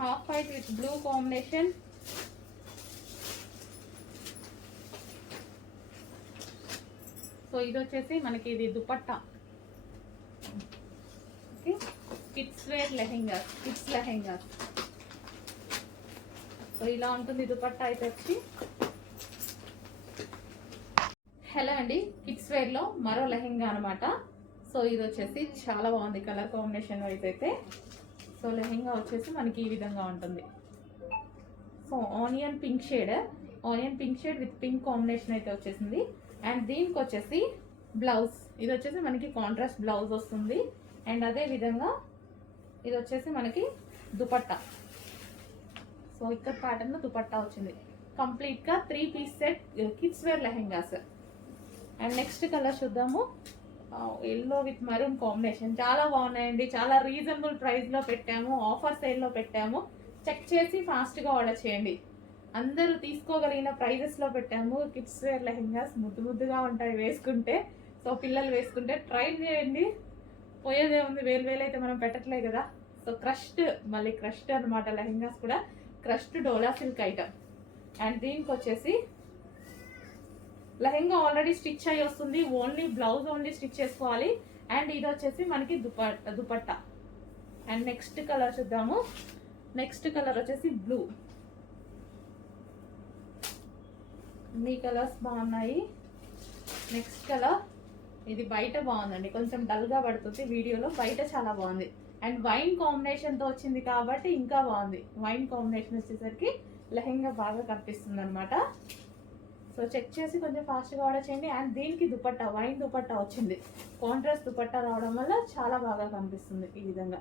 half white with blue combination. So ఇది వచ్చేసి మనకి ఇది dupatta. Okay, kids wear lehengas, kids lehengas. So ఇలా ఉంటుంది దుపట్టా అయితే వచ్చి. హలో అండి, కిడ్స్ వేర్ లో మరో లెహెంగా అనమాట. సో ఇది వచ్చేసి చాలా బాగుంది కలర్ కాంబినేషన్ వైజ్ అయితే. సో లెహెంగా వచ్చేసి మనకి ఈ విధంగా ఉంటుంది. So onion pink shade with pink combination అయితే వచ్చేసింది. అండ్ దీనికి వచ్చేసి బ్లౌజ్, ఇది వచ్చేసి మనకి కాంట్రాస్ట్ బ్లౌజ్ వస్తుంది. అండ్ అదే విధంగా ఇది వచ్చేసి మనకి దుపట్టా. సో ఇక్కడ ప్యాటర్న్ దుపట్టా వచ్చింది. కంప్లీట్ గా 3 piece set kids wear lehengas. And next colour చూద్దాము. Yellow with maroon combination. చాలా బాగున్నాయండి, చాలా రీజనబుల్ ప్రైస్ లో పెట్టాము, ఆఫర్ సేల్ లో పెట్టాము. చెక్ చేసి ఫాస్ట్ గా ఆర్డర్ చేయండి. అందరూ తీసుకోగలిగిన ప్రైజెస్ లో పెట్టాము. కిడ్స్ వేర్ లెహెంగాస్ ముద్దు ముద్దుగా ఉంటాయి వేసుకుంటే. సో పిల్లలు వేసుకుంటే ట్రై చేయండి. పోయేదే ఉంది, వేలు అయితే మనం పెట్టట్లే కదా. సో క్రష్డ్ అనమాట. లెహెంగాస్ కూడా crushed dola silk item. And దీనికి వచ్చేసి లెహెంగా ఆల్రెడీ స్టిచ్ అయ్యి వస్తుంది, ఓన్లీ బ్లౌజ్ ఓన్లీ స్టిచ్ చేసుకోవాలి. అండ్ ఇది వచ్చేసి మనకి దుపట్టా. అండ్ నెక్స్ట్ కలర్ చూద్దాము. నెక్స్ట్ కలర్ వచ్చేసి బ్లూ. అన్ని కలర్స్ బాగున్నాయి. నెక్స్ట్ కలర్ ఇది బయట బాగుందండి, కొంచెం డల్ గా పడుతుంది వీడియోలో, బయట చాలా బాగుంది. అండ్ వైన్ కాంబినేషన్ తో వచ్చింది కాబట్టి ఇంకా బాగుంది. వైన్ కాంబినేషన్ వచ్చేసరికి లెహెంగా బాగా కనిపిస్తుంది అనమాట. సో చెక్ చేసి కొంచెం ఫాస్ట్గా ఆర్డర్ చేయండి. అండ్ దీనికి దుపట్టా, వైన్ దుపట్టా వచ్చింది. కాంట్రాస్ట్ దుపట్టా రావడం వల్ల చాలా బాగా కనిపిస్తుంది ఈ విధంగా.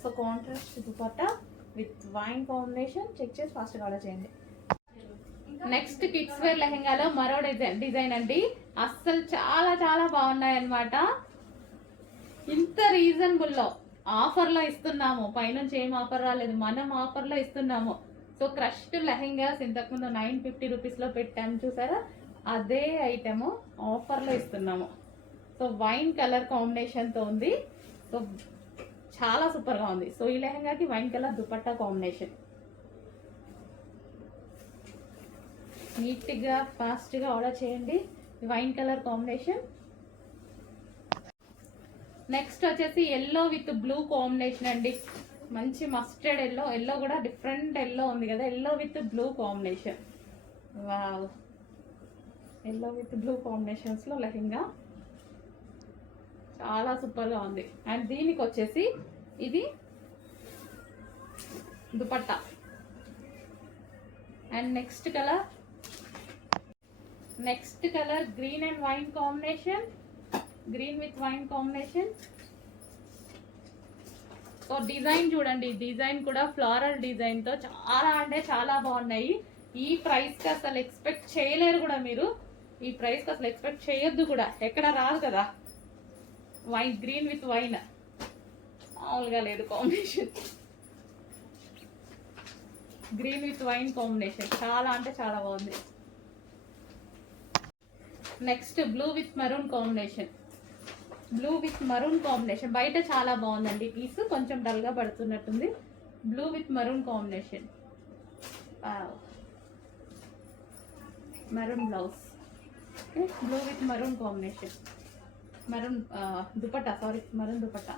So contrast dupatta with wine combination. Check చేసి ఫాస్ట్గా ఆర్డర్ చేయండి. నెక్స్ట్ కిడ్స్ వేర్ లెహెంగాలో మరో డిజైన్ అండి. అస్సలు చాలా చాలా బాగున్నాయి అనమాట. ఇంత రీజనబుల్లో ఆఫర్లో ఇస్తున్నాము. పైనుంచి ఏం ఆఫర్ రాలేదు, మనం ఆఫర్లో ఇస్తున్నాము. సో క్రష్డ్ లెహెంగాస్ ఇంతకుముందు 950 రూపీస్లో పెట్టాము చూసారా, అదే ఐటమ్ ఆఫర్లో ఇస్తున్నాము. సో వైన్ కలర్ కాంబినేషన్తో ఉంది. సో చాలా సూపర్గా ఉంది. సో ఈ లెహెంగాకి వైన్ కలర్ దుపట్టా కాంబినేషన్. నీట్గా ఫాస్ట్గా ఆర్డర్ చేయండి. Wine colour combination. నెక్స్ట్ వచ్చేసి ఎల్లో విత్ బ్లూ కాంబినేషన్ అండి. మంచి మస్టర్డ్ ఎల్లో కూడా డిఫరెంట్ ఎల్లో ఉంది కదా, yellow with blue combination. Wow, yellow with బ్లూ కాంబినేషన్స్లో లెహెంగా చాలా సూపర్గా ఉంది. అండ్ దీనికి వచ్చేసి ఇది dupatta. And next colour green and wine combination, green with wine combination. So design చూడండి, డిజైన్ కూడా ఫ్లోరల్ డిజైన్తో చాలా అంటే చాలా బాగున్నాయి. ఈ ప్రైస్కి అసలు ఎక్స్పెక్ట్ చేయలేరు కూడా మీరు. ఈ ప్రైస్కి అసలు ఎక్స్పెక్ట్ చేయొద్దు కూడా, ఎక్కడ రాదు కదా. వైన్, గ్రీన్ విత్ వైన్ మామూలుగా లేదు combination. Green with wine combination చాలా అంటే చాలా బాగుంది. Next blue with maroon combination. Blue with maroon combination బయట చాలా బాగుందండి. పీస్ కొంచెం డల్గా పడుతున్నట్టుంది. Blue with maroon combination, maroon blouse. Okay, blue with maroon combination, maroon dupatta, sorry maroon dupatta.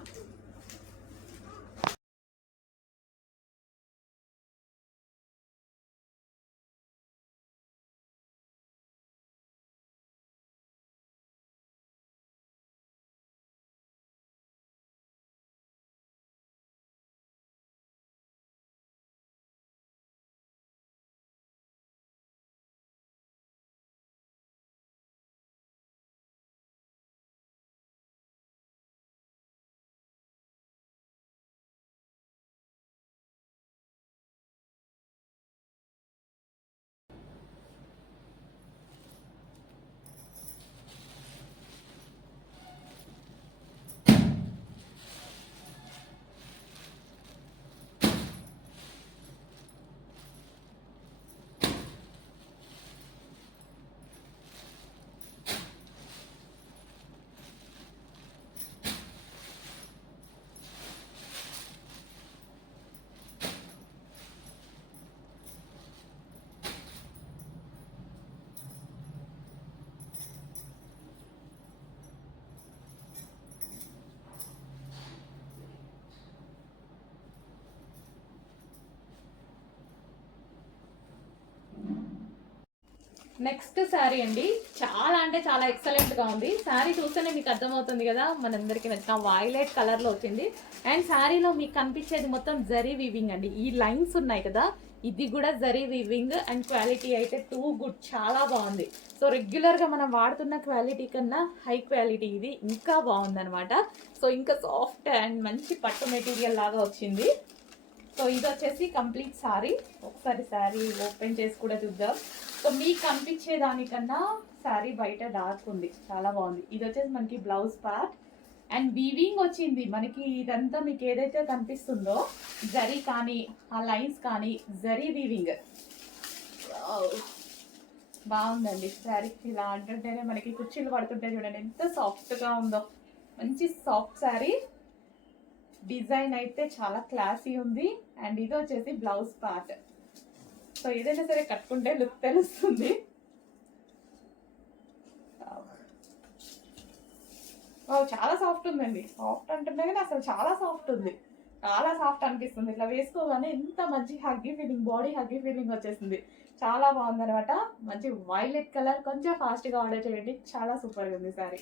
Next sari అండి, చాలా అంటే చాలా ఎక్సలెంట్ గా ఉంది. శారీ చూస్తేనే మీకు అర్థమవుతుంది కదా, మనందరికి నచ్చిన వైలెట్ కలర్ లో వచ్చింది. అండ్ శారీలో మీకు కనిపించేది మొత్తం జరీ వీవింగ్ అండి. ఈ లైన్స్ ఉన్నాయి కదా, ఇది కూడా జరీ వీవింగ్. అండ్ క్వాలిటీ అయితే టూ గుడ్, చాలా బాగుంది. సో రెగ్యులర్ గా మనం వాడుతున్న క్వాలిటీ కన్నా హై క్వాలిటీ ఇది, ఇంకా బాగుంది అనమాట. సో ఇంకా సాఫ్ట్ అండ్ మంచి పట్టు మెటీరియల్ లాగా వచ్చింది. సో ఇది వచ్చేసి కంప్లీట్ శారీ. ఒకసారి శారీ ఓపెన్ చేసి కూడా చూద్దాం. సో మీకు కనిపించే దానికన్నా శారీ బయట డార్క్ ఉంది, చాలా బాగుంది. ఇది వచ్చేసి మనకి బ్లౌజ్ పార్ట్ అండ్ వీవింగ్ వచ్చింది మనకి. ఇదంతా మీకు ఏదైతే కనిపిస్తుందో జరీ కానీ ఆ లైన్స్ కానీ జరీ వీవింగ్ బాగుందండి. శారీ ఇలా అంటుంటేనే మనకి కుర్చీలు పడుతుంటే చూడండి ఎంత సాఫ్ట్గా ఉందో. మంచి సాఫ్ట్ శారీ, డిజైన్ అయితే చాలా క్లాసీ ఉంది. అండ్ ఇది వచ్చేసి బ్లౌజ్ పార్ట్. సో ఏదైనా సరే కట్టుకుంటే లుక్ తెలుస్తుంది. చాలా సాఫ్ట్ ఉందండి. సాఫ్ట్ అంటున్నా కానీ అసలు చాలా సాఫ్ట్ ఉంది, చాలా సాఫ్ట్ అనిపిస్తుంది. ఇట్లా వేసుకోగానే ఎంత మంచి హగ్గీ ఫీలింగ్, బాడీ హగ్గీ ఫీలింగ్ వచ్చేసింది. చాలా బాగుంది అనమాట. మంచి వైలెట్ కలర్, కొంచెం ఫాస్ట్గా ఆర్డర్ చేయండి, చాలా సూపర్గా ఉంది సారీ.